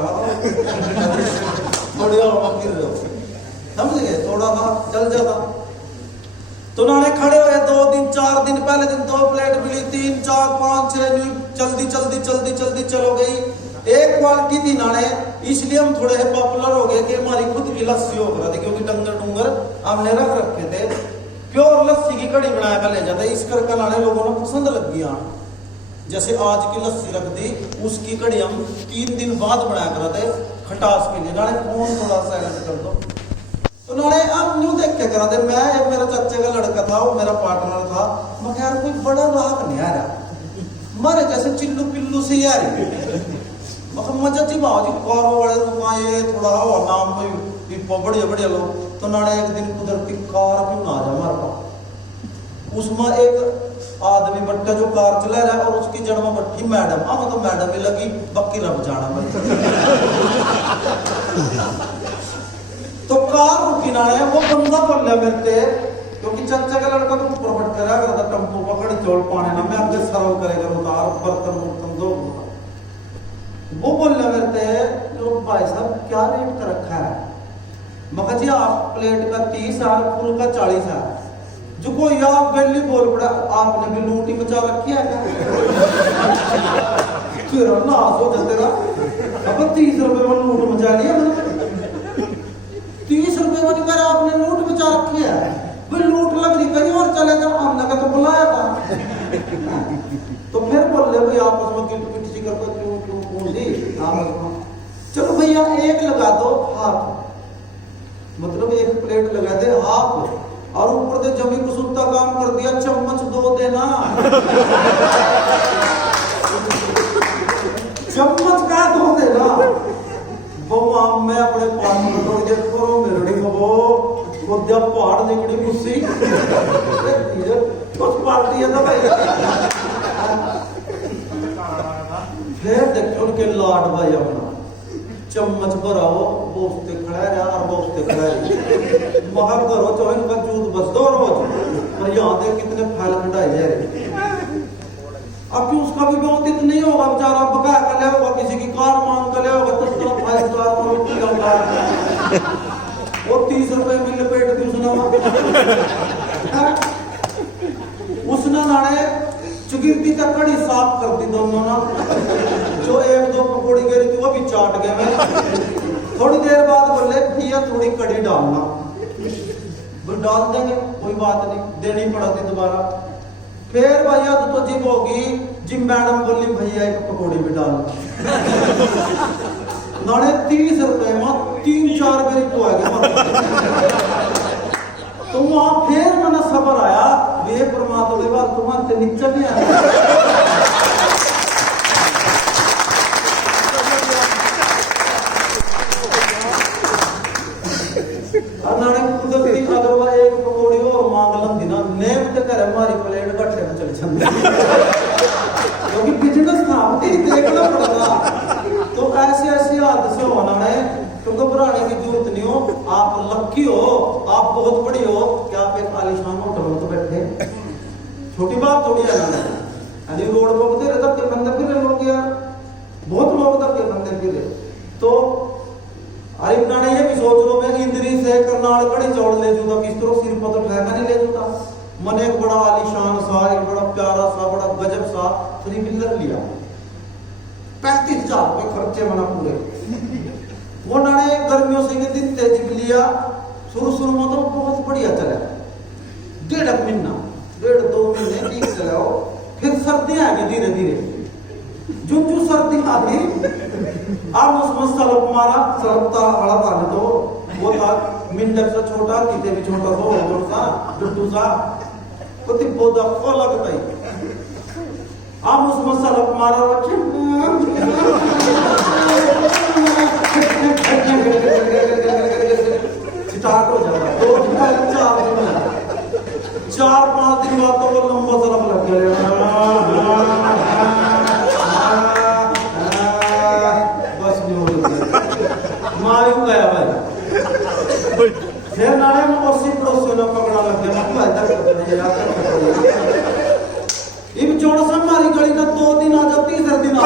थोड़ी और गिर रहे समझ गए थोड़ा सा चल जाता तो नाने खड़े हुए 2 दिन 4 दिन पहले दिन 2 प्लेट मिली 3 4 5 6 जल्दी जल्दी जल्दी जल्दी चलो गई एक क्वालिटी थी नाने इसलिए हम थोड़े पॉपुलर हो गए कि हमारी खुद की लस्सी हो रहा थी क्योंकि डंगर डूंगर हमने रख रखे थे प्योर लस्सी की कड़ी बनाया कर ले जाते इस करके नाने लोगों ने पसंद लग गया जैसे आज की लस्सी रख दी उसकी कड़ी हम 3 दिन बाद बनाया करते खटास के लिए नाने फोन थोड़ा साइलेंट कर दो तो नाले आप न्यू देख के करा दे मैं एक मेरा चाचे का लड़का था वो मेरा पार्टनर था मैं यार कोई बड़ा लाभ नहीं आ रहा मारे जैसे चिल्लू पिल्लू से यार मजा जी बाजी कारो वाले रुकाए थोड़ा हो नाम कोई बढ़िया बढ़िया लोग तो नाले एक दिन कुदरती कार क्यों ना आ जाए हमारे पास उसमें एक आदमी बट्टा जो कार चला रहा है और उसकी जड़ में बैठी मैडम हम तो मैडम ही लगी बक्की रब जाना तो कार रुकी ना है वो बंदा बोल रहा मेरे से क्योंकि चाचा का लड़का तो ऊपर बैठ कर रहा था टम्पो पकड़ चौल पाने ना मैं आगे सर्व करेगा उतार बर्तन वर्तन दो वो बोल रहा मेरे से जो भाई साहब क्या रेट का रखा है मगर जी आप प्लेट का 30 है फुल का 40 है जो कोई आप गली बोल पड़ा आपने भी लूटी मचा रखी है क्या फिर ना सो तेरा अब 30 रुपए में लूट मचा लिया मैंने 30 रुपए वाली कर आपने लूट बचा रखी है फिर लूट लग रही कहीं और चलेगा हमने का तो बुलाया था तो फिर बोल ले भाई आपस में गिट पिट सी करके क्यों क्यों कौन सी चलो भैया एक लगा दो हाफ मतलब एक प्लेट लगा दे हाफ और ऊपर से जमी कुसुमता काम कर दिया चम्मच 2 देना चम्मच का 2 देना वो मैं अपने पार्टनर को ये करो मेरे को वो जब पहाड़ निकली गुस्सी कुछ पार्टी है ना भाई फिर देखो उनके लाड भाई अपना चम्मच भराओ बोसते खड़ा है यार बोसते खड़ा है मगर करो चाहे इनका जूत बस दो रोज पर यहाँ देख कितने फैल खटाए जा रहे अब क्यों उसका भी बहुत इतना नहीं होगा बेचारा बका कर ले होगा किसी की कार मांग कर ले होगा तो 5 स्टार वो 30 रुपए में लपेट दी उसने नाने चुगिरती तक कड़ी साफ कर दी दोनों ना जो 1-2 पकौड़ी गिरी थी वो भी चाट गए मैं थोड़ी देर बाद बोले भैया थोड़ी कड़ी डालना डाल देंगे कोई बात नहीं देनी पड़ा थी दोबारा फिर भैया तो जिम होगी जिम मैडम बोली भैया एक पकौड़ी भी डाल नाने 30 रुपए में 3-4 मेरी को आ गया तो वहां फिर मैंने सबर आया वे परमात्मा के बाद तुम्हारे नीचे नहीं आया नाने कुदरती अगर वह एक पकौड़ी और मांग लंदी ना नेम ते करे हमारी प्लेट गट्ठे में चले जाती क्योंकि बिजनेस था देखना पड़ेगा तो ऐसे ऐसे हादसे होना है तो घबराने की जरूरत नहीं हो आप लक्की हो आप बहुत बड़ी हो कि आप एक आलीशान होटल में तो बैठे छोटी बात थोड़ी है ना यदि रोड पर होते रहता के बंदे फिर लोग यार बहुत लोग तक के बंदे फिर तो अरे गाने ये भी सोच लो मैं इंद्री से करनाल कड़ी चौड़ ले जूता किस तरह सिर पर तो ठहका नहीं ले जूता मन एक बड़ा आलीशान सा एक बड़ा प्यारा सा बड़ा गजब सा 3 व्हीलर लिया 35,000 रुपए खर्चे मना पूरे वो नाने गर्मियों से के दिन तेज लिया शुरू में तो बहुत बढ़िया चला 1.5 महीना 1.5-2 महीने ठीक चलाओ फिर सर्दी आ गई धीरे धीरे जो सर्दी आ गई आप उसमें सलप मारा सलपता हड़ा पाने तो वो था मिंडक से छोटा किते भी छोटा तो सा डुडू सा तो तिब्बोदा को लगता ही आप उसमें सलप मारा रखे स्टार्ट हो जाता 4-5 दिन बाद तो वो लंबा सलप लग गया फिर नाले में उसी पड़ोसी लोग पकड़ा लग गया मैं तो ऐसा करते हैं इन जोड़ से हमारी गली ना 2 दिन आ जाओ तीसरे दिन आ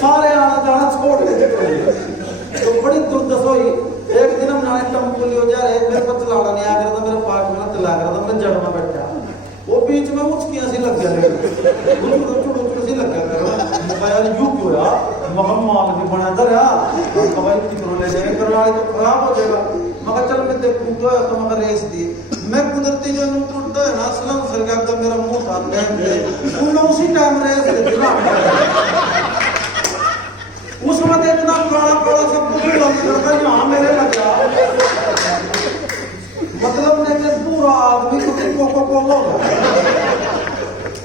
सारे आना जाना छोड़ के तो बड़ी दुर्दशा हुई। एक दिन हम नाले टम्पू लियो जा रहे मेरे को चलाना नहीं आ रहा था, मेरे पार्ट में चला रहा था, मैं जड़ में बैठा वो बीच में उचकियां सी लग गया सी लग गया यार यू क्यों यार मगर माल भी बना दर यार कबाई कितनों ले जाएंगे करवाए तो खराब हो जाएगा मगर चल मैं देखूं तो मगर रेस दी मैं कुदरती जो नूट टूटता है ना सलन सर के आगे मेरा मुंह था मैं उसी टाइम रेस दे उसमें तो इतना काला काला सब कुछ लगा यहाँ मेरे लग गया मतलब मैं पूरा आदमी कोको कोला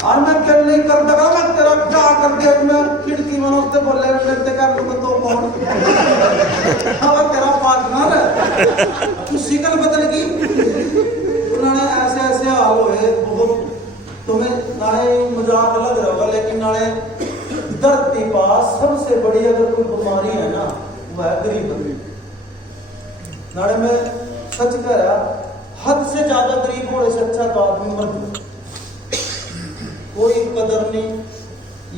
और मैं क्या नहीं कर दगा मैं तेरा क्या कर दिया मैं खिड़की में उससे बोले लेते कर लूंगा तो कौन अब तेरा पार्टनर है तू शिकल बदल गई उन्होंने ऐसे ऐसे हाल हुए बहुत तुम्हें नाले मजाक लग रहा होगा लेकिन नाले धरती पास सबसे बड़ी अगर कोई बीमारी है ना वह गरीबी नाले में सच कह रहा हद से ज्यादा गरीब होने से अच्छा तो आदमी मर कोई कदर नहीं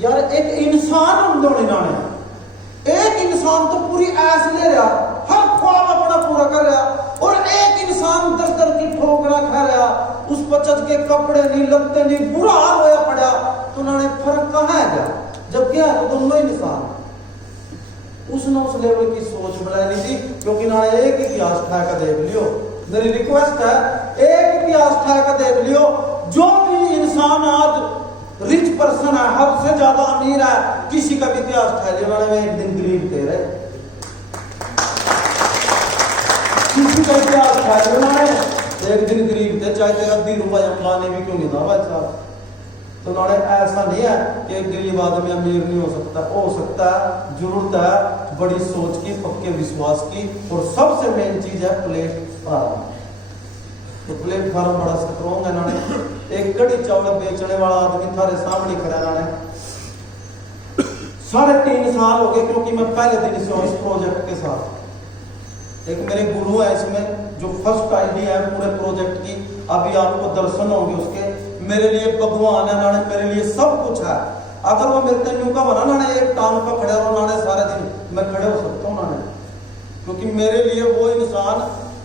यार। एक इंसान हम नाने एक इंसान तो पूरी ऐस ले रहा हर ख्वाब अपना पूरा कर रहा और एक इंसान दर दर की ठोकरा खा रहा उस बचत के कपड़े नहीं लगते नहीं बुरा हाल होया पड़ा तो उन्होंने फर्क कहाँ है जब क्या तो दोनों इंसान उसने उस लेवल की सोच बनाई थी क्योंकि ना एक इतिहास ठा कर देख लियो मेरी रिक्वेस्ट है एक इतिहास ठा कर देख लियो जो भी इंसान आज रिच पर्सन है हद से ज्यादा अमीर है किसी का भी इतिहास ठा लियो ना एक दिन गरीब थे रहे किसी का इतिहास ठा लियो ना एक दिन गरीब थे चाहे तेरा 2 रुपए अंबानी भी क्यों नहीं था भाई साहब तो नाले ऐसा नहीं है कि एक गरीब आदमी अमीर नहीं हो सकता है जरूरत है बड़ी सोच की पक्के विश्वास की और सबसे मेन चीज है प्लेटफार्म तो प्लेटफार्म बड़ा स्ट्रॉन्ग है नाले एक कड़ी चावल बेचने वाला आदमी थारे सामने खड़ा नाले 3.5 साल हो गए क्योंकि मैं पहले दिन से इस प्रोजेक्ट के साथ एक मेरे गुरु है इसमें जो फर्स्ट आईडिया है पूरे प्रोजेक्ट की अभी आपको दर्शन होंगे उसके मेरे लिए भगवान है नाने मेरे लिए सब कुछ है अगर वो मेरे तेन्यू का बना नाने एक टांग पर खड़े रहो नाने सारे दिन मैं खड़े हो सकता हूँ नाने क्योंकि मेरे लिए वो इंसान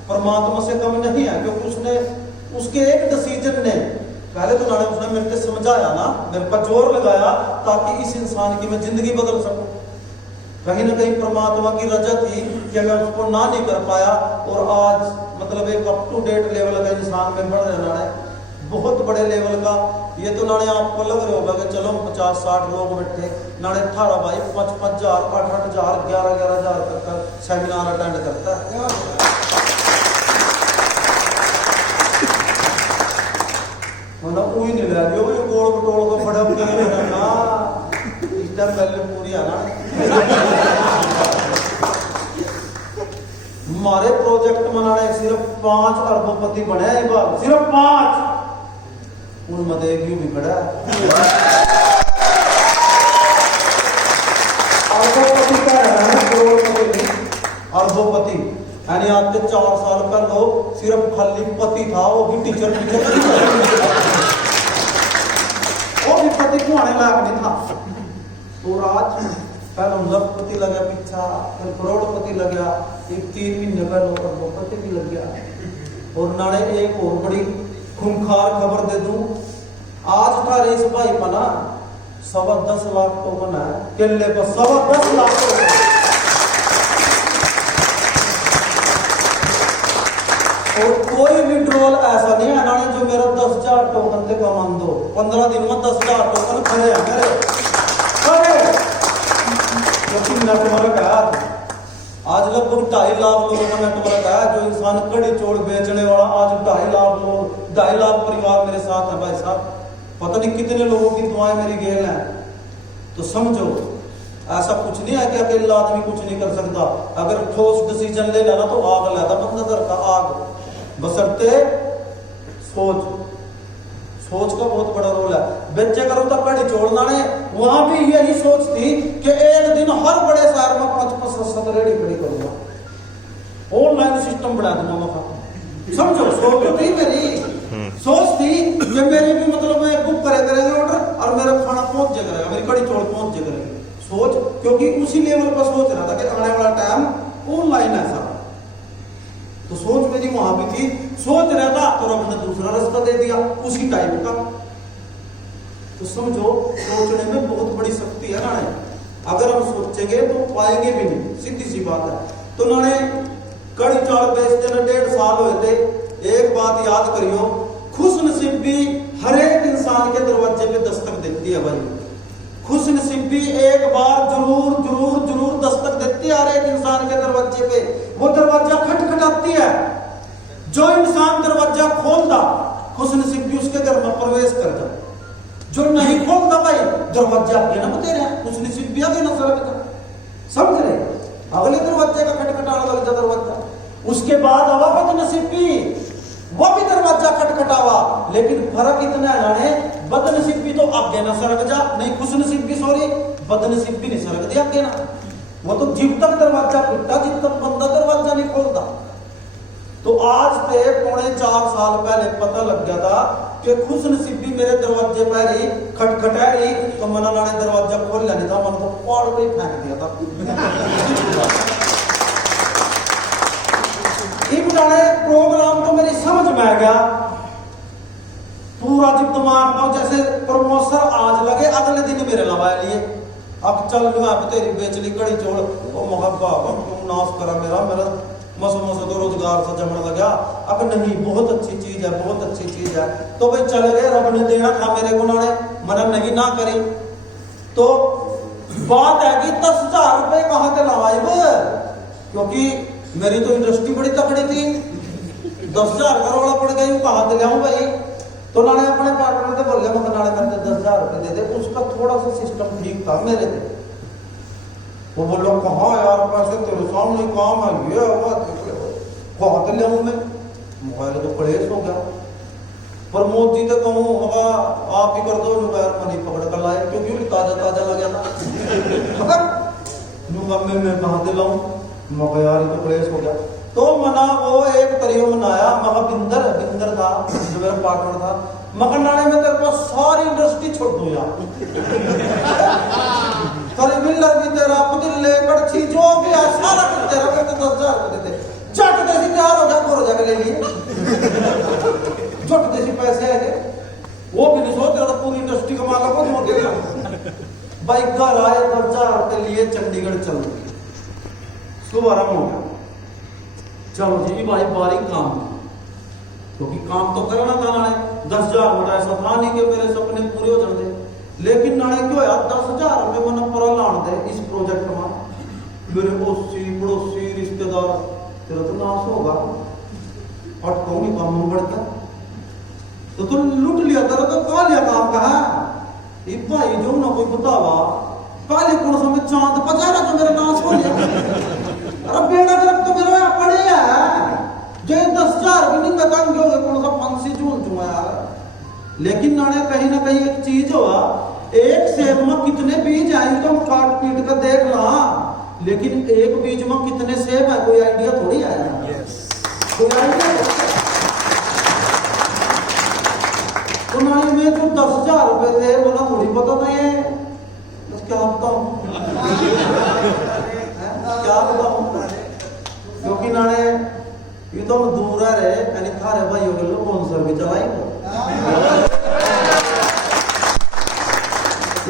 परमात्मा से कम नहीं है क्योंकि उसने उसके एक डिसीजन ने पहले तो नाने उसने मेरे को समझाया ना मेरे पर जोर लगाया ताकि इस इंसान की मैं जिंदगी बदल सकूं कहीं ना कहीं परमात्मा की रजा थी कि मैं उसको ना नहीं कर पाया और आज मतलब एक अप टू डेट लेवल का इंसान में बढ़ रहा है बहुत बड़े लेवल का ये तो नाने आपको लग रहा होगा कि चलो 50-60 लोग बैठे नाने 18 भाई 5,000 8,000 11,000 तक का सेमिनार अटेंड करता है मतलब वही नहीं ले लियो भाई गोल बटोल को फड़ा के ना इस टाइम वैल्यू पूरी है ना हमारे प्रोजेक्ट बनाने सिर्फ 5 अरबपति बने हैं बार सिर्फ 5 उनमें देखियो भी खड़ा अरबपति का है करोड़पति अरबपति यानी आज से 4 साल पहले सिर्फ खाली पति था वो भी टीचर वो भी पति को आने लायक नहीं था तो आज पहले लखपति लगा पीछा फिर करोड़पति लग गया एक 3 महीने पहले अरबपति भी लग गया और नाले एक और बड़ी खूंखार खबर दे दूं आज का रेस भाई पना 10.25 लाख टोकन है केले पर 10.25 लाख और कोई विड्रॉल ऐसा नहीं है नाने जो मेरा 10,000 टोकन से कमान दो 15 दिन में 10,000 टोकन खड़े हैं मेरे खड़े क्योंकि नेटवर्क है आज लगभग 2.5 लाख लोगों का नेटवर्क है जो इंसान कड़ी चोड़ बेचने वाला आज 2.5 लाख लोग 2.5 लाख परिवार मेरे साथ है भाई साहब पता नहीं कितने लोगों की दुआएं मेरी गेल हैं तो समझो ऐसा कुछ नहीं है कि अकेला आदमी कुछ नहीं कर सकता अगर ठोस डिसीजन ले लेना तो आग लाता मत नजर का आग बसरते सोच का बहुत बड़ा रोल है बेचे करो तो कड़ी छोड़ना ने। वहां भी यही सोच थी कि एक दिन हर बड़े शहर में 5-5 रेडी खड़ी करूंगा, ऑनलाइन सिस्टम बढ़ा दूंगा मैं। समझो सोच थी मेरी, सोच थी कि मेरी भी मतलब मैं बुक करेंगे ऑर्डर और मेरा खाना पहुंच जाएगा, मेरी कड़ी चौड़ पहुंच जाएगा। सोच, क्योंकि उसी लेवल पर सोच रहा था कि आने वाला टाइम ऑनलाइन है सारा। तो सोच मेरी वहां भी थी, सोच रहा था तो रब ने दूसरा रास्ता दे दिया उसी टाइप का। तो समझो सोचने में बहुत बड़ी शक्ति है नाने। अगर हम सोचेंगे तो पाएंगे भी नहीं, सीधी सी बात है। तो नाने कड़ी चाल बेचते 1.5 साल हुए थे। एक बात याद करियो, खुश नसीबी हर एक इंसान के दरवाजे पे दस्तक देती है भाई। खुश नसीबी एक बार जरूर जरूर जरूर दस्तक देती है हर एक इंसान के दरवाजे पे। वो दरवाजा खटखटाती है। जो इंसान दरवाजा खोलता, खुश नसीबी उसके घर में प्रवेश कर जाए। जो नहीं खोलता भाई, दरवाजा आगे ना बते रहे, खुश नसीबी आगे ना सड़क। समझ रहे, अगले दरवाजे का खटखटाना लग जा दरवाजा। उसके बाद हवा बदनसीबी, वो भी दरवाजा खटखटावा। लेकिन फर्क इतना है, बदनसीबी तो आगे ना सरक जा, नहीं खुश नसीबी सॉरी बदनसीबी नहीं सरक दिया आगे ना। वो तो जब तक दरवाजा खुलता, जब तक बंदा दरवाजा नहीं खोलता। तो आज से 4.25 साल पहले पता लग गया था कि खुश नसीबी मेरे दरवाजे पर ही खटखटा रही, तो मना लाने दरवाजा खोल लेने था, मन को पाड़ पे फेंक दिया था। प्रोग्राम तो मेरी समझ में आ गया पूरा, जब दिमाग में जैसे प्रमोशन आज लगे अगले दिन मेरे लवाए लिए। अब चल लू आप तेरी बेचली कड़ी चोड़, ओ मोहब्बा तुम नाश करा मेरा मेरा मसो मसो तो रोजगार से जमने लगा। अब नहीं, बहुत अच्छी चीज है, बहुत अच्छी चीज है। तो भाई चले गए, रब ने देना था मेरे को, नाने मन नहीं ना करी। तो बात है कि 10,000 रुपए कहां से लवाए, क्योंकि मेरी तो इंडस्ट्री बड़ी तकड़ी थी। 10,000 का रोड़ा पड़ गई, कहां से लाऊं भाई। तो नाने अपने पार्टनर से बोल गया, मैं नाने करते 10,000 रुपए दे दे। उसका थोड़ा सा सिस्टम ठीक था मेरे से। वो बोलो कहा यार पैसे तेरे सामने काम है, ये कहा तो ले मैं मोबाइल तो कलेश हो गया। प्रमोद जी तो कहूँ होगा आप ही कर दो, मनी पकड़ कर लाए, क्योंकि ताजा ताजा लग गया था। मैं कहा से लाऊं, मगर यार तो कलेश हो गया। तो मना वो एक तरीका मनाया, मगर बिंदर था जो मेरा पार्टनर था, मगर नाने में तेरे पास सारी इंडस्ट्री छोड़ दो यार। सारी मिलर भी तेरा, पुतिले कड़छी जो भी है सारा कुछ तेरा, मैं तो 10,000 रुपए देते चट देसी तैयार हो जा, हो जाकर ले लिए। झट देसी पैसे है वो भी नहीं सोच रहा था, पूरी इंडस्ट्री का मालिक को छोड़ देगा। भाई घर आए 10,000 के लिए चंडीगढ़ चल गए, शुभारंभ हो गया। चलो जी भाई बारीक काम, क्योंकि काम तो करना था नाने। 10,000 रुपये ऐसा था नहीं कि मेरे सपने पूरे हो जाते। लेकिन नाने क्यों यार 10,000 रुपये मन पर लान दे इस प्रोजेक्ट में, मेरे ओसी पड़ोसी रिश्तेदार, तेरा तो नाश होगा। अटको नहीं काम में बढ़ता तो तुम लूट लिया, तेरा तो कहा लिया काम का है। भाई जो ना कोई बतावा काली कौन सा में चांद पचा रहा तो मेरा नाश हो गया। अरे बेड़ा तरफ तो मेरा पड़े है जो 10,000 भी नहीं तंग हो गए, कौन सा पंछी झूल चुका यार। लेकिन नाने कहीं ना कहीं एक चीज हुआ, एक सेब में कितने बीज आए तो हम काट पीट कर देख ला, लेकिन एक बीज में कितने सेब है कोई आइडिया थोड़ी आया। कोई आइडिया तो नानी में जो 10,000 रुपए थे बोला थोड़ी पता नहीं है, बस क्या बताऊं क्या बताऊं, क्योंकि नाने ये तो दूर रहे यानी थारे भाइयों के लोग स्पॉन्सर भी चलाएंगे।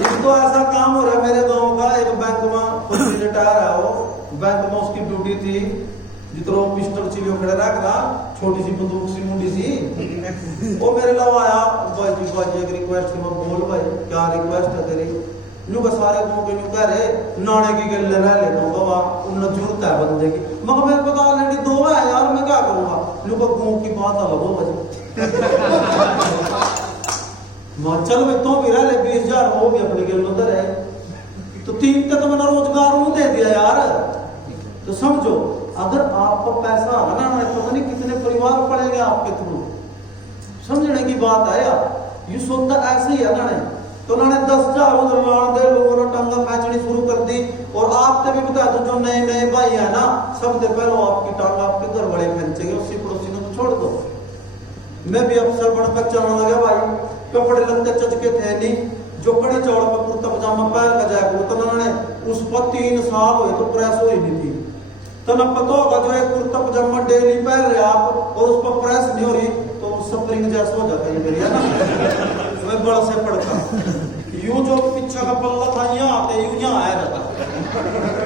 एक तो ऐसा काम हो रहा है मेरे गांव का, एक बैंक में रिटायर है वो, बैंक में उसकी ड्यूटी थी जितना पिस्टल चिलियो खड़े रख रहा, छोटी सी बंदूक सी मुंडी सी। वो मेरे लव आया, बाजी एक रिक्वेस्ट में बोल भाई क्या रिक्वेस्ट है तेरी। न्यू का सारे गांव के न्यू कह रहे नाने की गल रह ले दो बाबा, उन्हें जरूरत है बंदे की। मगर मेरे पता ऑलरेडी 2 है यार, मैं क्या करूंगा। न्यू का गांव की बात अलग हो बजे चल भाई तो भी रह ले 20,000 वो भी अपनी गल उधर है, तो 3 का तो मैंने रोजगार उन्हें दे दिया यार। तो समझो अगर आपको पैसा आना है, पता नहीं कितने परिवार पड़ेंगे आपके थ्रू। समझने की बात है यार, ये सोचता ऐसे ही है ना। तो उन्होंने 10,000 उधरवान दे लोगों ने टंगा खींचनी शुरू कर दी। और आपने भी बता दो जो नए नए भाई है ना, सबसे पहले आपकी टांग आपके घर वाले खींचेंगे, उसी पड़ोसी ने तो छोड़ दो। मैं भी अफसर बनकर चलने लगा भाई, कपड़े लत्ते चचके थे नहीं, जो कड़ी चौड़ पर कुर्ता पजामा पैर का जाएगा तो उन्होंने उस पर 3 साल हुए तो प्रेस हो ही नहीं थी। तो ना पता होगा जो एक कुर्ता पजामा डेली पहन रहे आप और उस पर प्रेस नहीं हो रही तो स्प्रिंग जैसा हो जाता है मेरी, है ना। मैं बड़ा से पड़ता यूं जो पीछे का पल्ला था यहाँ आते यूं यहाँ आया रहता,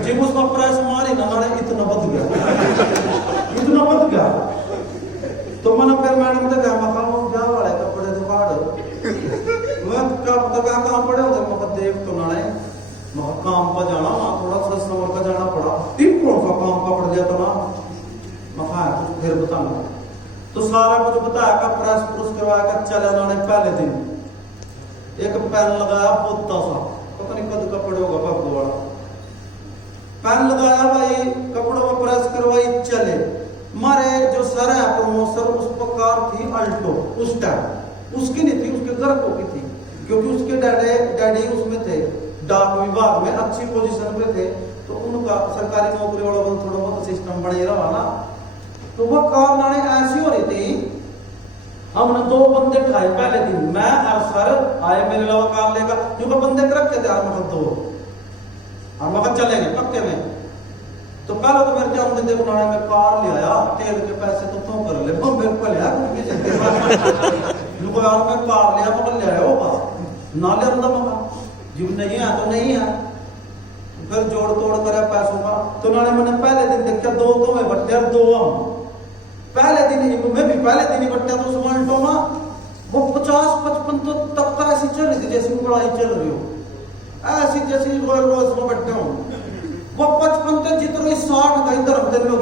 जिम उसका प्रेस मारी ना मैंने इतना बद गया। तो मैंने फिर मैडम से कहा मैं क्या वाले कपड़े दुकान मैं कब तक कहाँ पड़े होंगे, मैं देख तो ना मैं काम पर जाना वहाँ थोड़ा सा सवर का जाना पड़ा, तीन कौन सा काम का पड़ जाता ना, मैं फिर बताऊंगा। तो सारा कुछ बताया का प्रेस प्रूस करवाया का चले उन्होंने पहले दिन एक पेन लगाया पोता सा, पता नहीं कद का पड़े होगा पग वाला पेन लगाया भाई, कपड़ों में प्रेस करवाई चले। मारे जो सर है प्रमोशन उस पर कार थी अल्टो, उस टाइम उसकी नहीं थी, उसके घर को की थी, क्योंकि उसके डैडी उसमें थे डाक विभाग में अच्छी पोजीशन पे थे, तो उनका सरकारी नौकरी वाला थोड़ा बहुत सिस्टम बने रहा ना। तो वह कार नाने ऐसी हो रही थी, हमने 2 बंदे ठाए पहले दिन, मैं और सर आए मेरे अलावा कार लेकर, क्योंकि बंदे रखे थे मतलब 2 हम चलेंगे पक्के में। तो कल तो मेरे जन्मदिन दे बनाने में कार ले आया, तेल के पैसे तो कर ले मेरे को लिया लुको यार मैं कार लिया मगर ले आया होगा ना ले अंदर मगा जिम नहीं है तो नहीं है, फिर जोड़ तोड़ करे पैसों का। तो उन्होंने मैंने पहले दिन देखा 2 तो में बट्टे और 2 हम पहले दिन ही, मैं भी पहले दिन ही बट्टा तो सुमल्टो में वो 50-55 तो तब तक ऐसी चल रही थी जैसी लड़ाई चल रही हो, ऐसी जैसी रोज में बैठे हो। वो 55 तो जितने 60 का इधर उधर लोग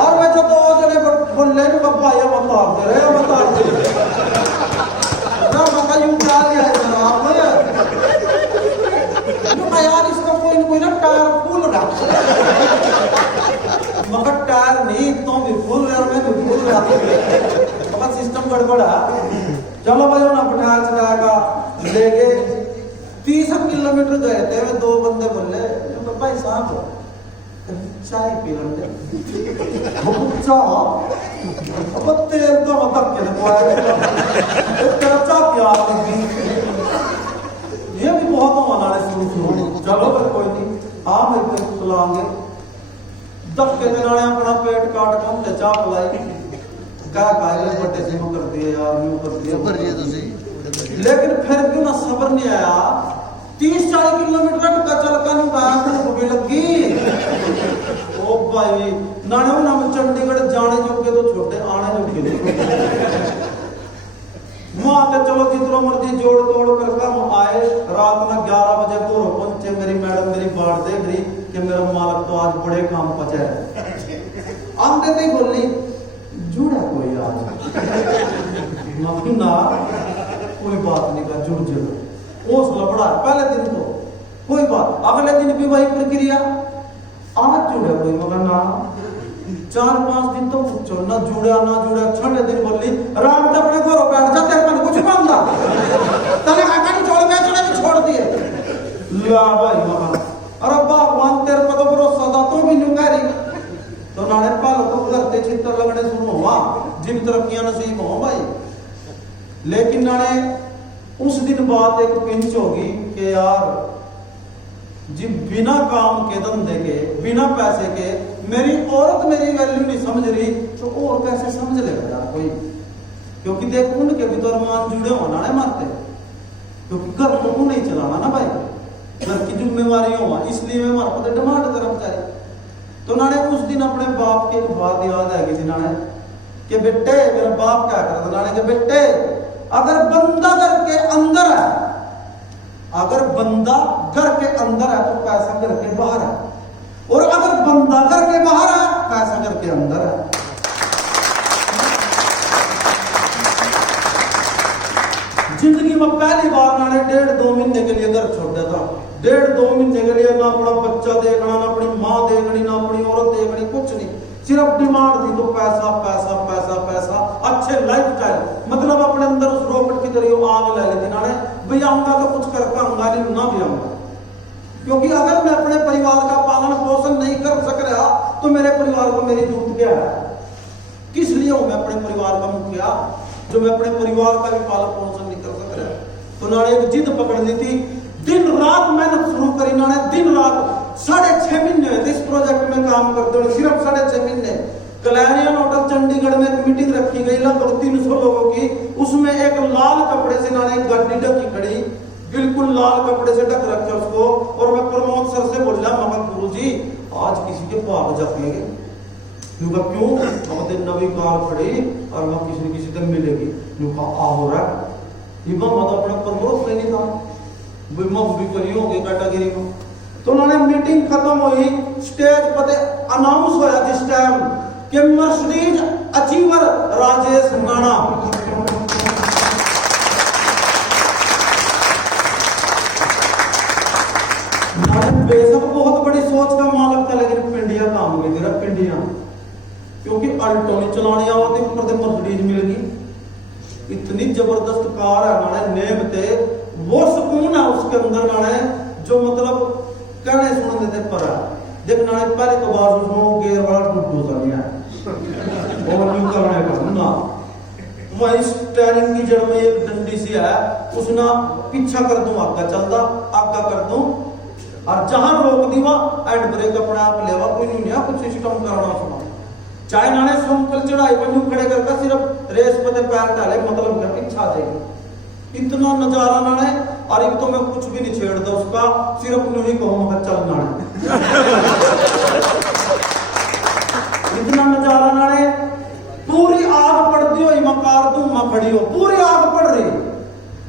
और मैं जो 2 जने बोले बाबा ये बता दे ना बता यूं क्या लिया है जनाब यार, इसका कोई ना टायर फुल रहा मगर टायर नहीं तो भी फुल रहा, मैं भी फुल रहा मगर सिस्टम गड़बड़ा। चलो भाई ना बिठा चलाएगा ले गए 30 किलोमीटर गए थे, 2 बंदे बोले भाई साहब चाय पी लेंगे, अब तेल तो मतलब ये भी बहुत मनाने शुरू। चलो फिर कोई नहीं, हाँ मैं फिर सुलाएंगे धक्के दिलाने अपना पेट काट के हमने चाह पिलाई क्या खाए बड़े से कर दिए यार, यूं कर दिए। लेकिन फिर भी ना सब्र नहीं आया, 30-40 किलोमीटर का चल का नहीं पाया, भूख लगी। ओ भाई नाने ना चंडीगढ़ जाने जोगे तो छोटे आने जोगे वहां पे चलो जितना मर्जी जोड़ तोड़ करके हम आए। रात में 11 बजे को पहुंचे, मेरी मैडम मेरी बाट देख रही कि मेरा मालक तो आज बड़े काम पचा है। आमते थे बोली जुड़ा कोई आज ना कोई बात नहीं का जुड़ जरूर हौसला बढ़ा। पहले दिन तो कोई बात, अगले दिन भी वही प्रक्रिया, आज जुड़ा कोई मगर ना 4-5 दिन तो पूछो ना जुड़ा ना जुड़ा। 6 दिन बोली राम तो अपने घरों बैठ जा, तेरे को कुछ मांगा तने काका नहीं छोड़ बेचने भी छोड़ दिए ला भाई मगर। अरे भगवान तेरे पर तो भरोसा था, तू भी न्यू करी तो नाने पालो तो करते चित्र लगने शुरू हुआ, जिन तरक्कियां नसीब हो भाई। लेकिन नाने उस दिन बात एक पिंच होगी कि यार जी बिना काम के धंधे के बिना पैसे के मेरी औरत मेरी वैल्यू नहीं समझ रही तो और कैसे समझ लेगा यार कोई। क्योंकि देख उनके भी तो अरमान जुड़े होना है मारते, क्योंकि घर को नहीं चलाना ना भाई, घर की जिम्मेवारी हो, इसलिए मैं हमारे पता डिमांड करना चाहिए। तो नाने उस दिन अपने बाप की एक बात याद आएगी थी नाने कि बेटे, मेरा बाप क्या करता था नाने के बेटे, अगर बंदा घर के अंदर है, अगर बंदा घर के अंदर है तो पैसा घर के बाहर है, और अगर बंदा घर के बाहर है पैसा घर के अंदर है। जिंदगी में पहली बार नाने 1.5-2 महीने के लिए घर छोड़ दिया था। 1.5-2 महीने के लिए ना अपना बच्चा देखना, ना अपनी माँ देखनी, ना अपनी औरत देखनी, कुछ नहीं। सिर्फ डिमांड थी तो पैसा पैसा पैसा पैसा, अच्छे लाइफस्टाइल, मतलब अपने अंदर उस रोबोट की तरह आग ले लेती ना, भाई आऊंगा तो कुछ करके आऊंगा, नहीं ना भी आऊंगा। क्योंकि अगर मैं अपने परिवार का पालन पोषण नहीं कर सक रहा तो मेरे परिवार को मेरी जरूरत क्या है? किस लिए हूं मैं अपने परिवार का मुखिया जो मैं अपने परिवार का भी पालन पोषण नहीं कर सक रहा? तो नाने एक जिद पकड़ ली थी, दिन रात मेहनत शुरू करी नाने, दिन रात 6.5 महीने हुए थे इस प्रोजेक्ट में काम करते हुए, सिर्फ 6.5 महीने। क्लैरियन होटल चंडीगढ़ में एक मीटिंग रखी गई लगभग 300 लोगों की, उसमें एक लाल कपड़े से नाने एक गाड़ी ढकी खड़ी, बिल्कुल लाल कपड़े से ढक रखे उसको, और मैं प्रमोद सर से बोला मगर गुरुजी आज किसी के भाग जाएंगे, क्यों? हम नवी कार खड़ी और वहां किसी न किसी से मिलेगी, आ हो रहा है अपना प्रमोद नहीं था भी करी होगी कैटेगरी को। तो उन्होंने मीटिंग खत्म हुई, स्टेज पर अनाउंस होया दिस टाइम कि मर्सिडीज अचीवर राजेश नाना। बेशक बहुत बड़ी सोच का मालक था, लेकिन पिंडिया काम हो गई पिंडिया, क्योंकि अल्टो नहीं चलानी आती ऊपर मर्सिडीज मिल गई। इतनी जबरदस्त कार है नाने, नेम थे वो सुकून है उसके अंदर नाने, जो मतलब कहने सुन देते पर देख नाने, पहले तो बात सुनो गेयर वाला टूटू सा नहीं है और न्यू करने का ना, वही स्टीयरिंग की जड़ में एक डंडी सी है, उसना पीछा कर दूं आगा चलता, आगा कर दूं, और जहां रोक दी वहां एंड ब्रेक अपने आप लेवा, कोई नहीं है कुछ सिस्टम करना सुना। चाहे नाने सोमकल चढ़ाई पर यूं खड़े करके सिर्फ रेस पे पैर डाले, मतलब क्या पीछा जाएगी। इतना नजारा नाने, और एक तो मैं कुछ भी नहीं छेड़ता उसका, सिर्फ यूं ही कहूं चल नाने इतना नजारा नाने, पूरी आग पड़ती हुई मकार दूं मैं खड़ी हो, पूरी आग पड़ रही,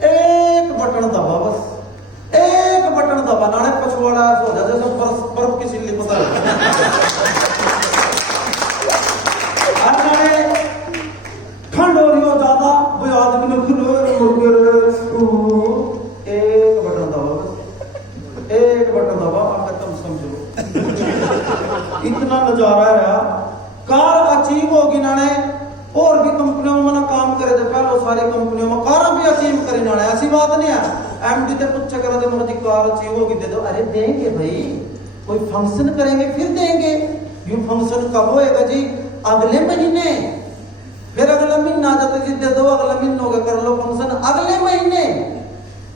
एक बटन दबा, बस एक बटन दबा नाने, पछवाड़ा हो जाए जैसे बर्फ की सिल्ली पता ठंड हो रही हो ज्यादा, वो आदमी ने एक बटन दबा, बस एक बटन दबा, आप तुम समझो इतना नजारा रहा। कार अचीव होगी नाने, और भी कंपनियों में ना काम करे थे पहले, सारी कंपनियों में कार भी अचीव करी नाने, ऐसी बात नहीं है। एमडी से पूछा करा थे मुझे कार अचीव होगी दे दो, अरे देंगे भाई, कोई फंक्शन करेंगे फिर देंगे। यू फंक्शन कब होएगा जी? अगले महीने, फिर अगला महीना जाते जी दे दो, अगला महीना होगा कर लो फंक्शन, अगले महीने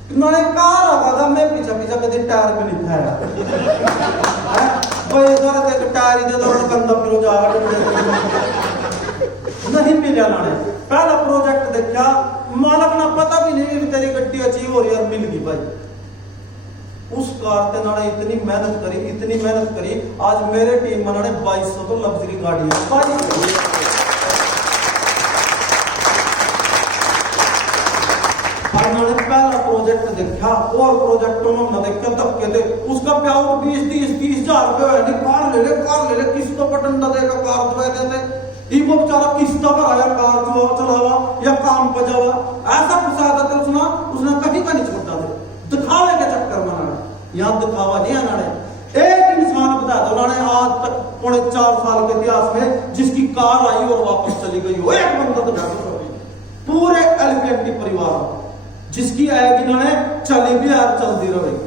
उन्होंने कार आगा, मैं पीछा पीछा कभी टायर में नहीं खाया टायर दे दो गंदा फिर नहीं मिला नाने। पहला प्रोजेक्ट देखा, मालक ना पता भी नहीं कि तेरी गड्डी अचीव हो रही है, मिल गई भाई। उस कार से नाने इतनी मेहनत करी, इतनी मेहनत करी, आज मेरे टीम में नाने 2200 तो लग्जरी गाड़ी है। पहला प्रोजेक्ट देखा, और प्रोजेक्टों में न देखा धक्के थे, उसका प्याऊ 20-30 हजार रुपये कार ले ले किस्त तो बटन देगा, कार दबा देते, वो बेचारा किस्त पर आया, कार चलावा या काम पर जावा, ऐसा फंसा था उसने कभी का नहीं छोड़ता थे, दिखावे के चक्कर में। यहाँ दिखावा नहीं आना है, एक इंसान बता दो उन्होंने आज तक 4.5 साल के इतिहास में जिसकी कार आई और वापस चली गई हो, एक बंदा तो पूरे एलपीएमटी परिवार जिसकी आएगी इन्होंने चली भी यार चलती रहेगी।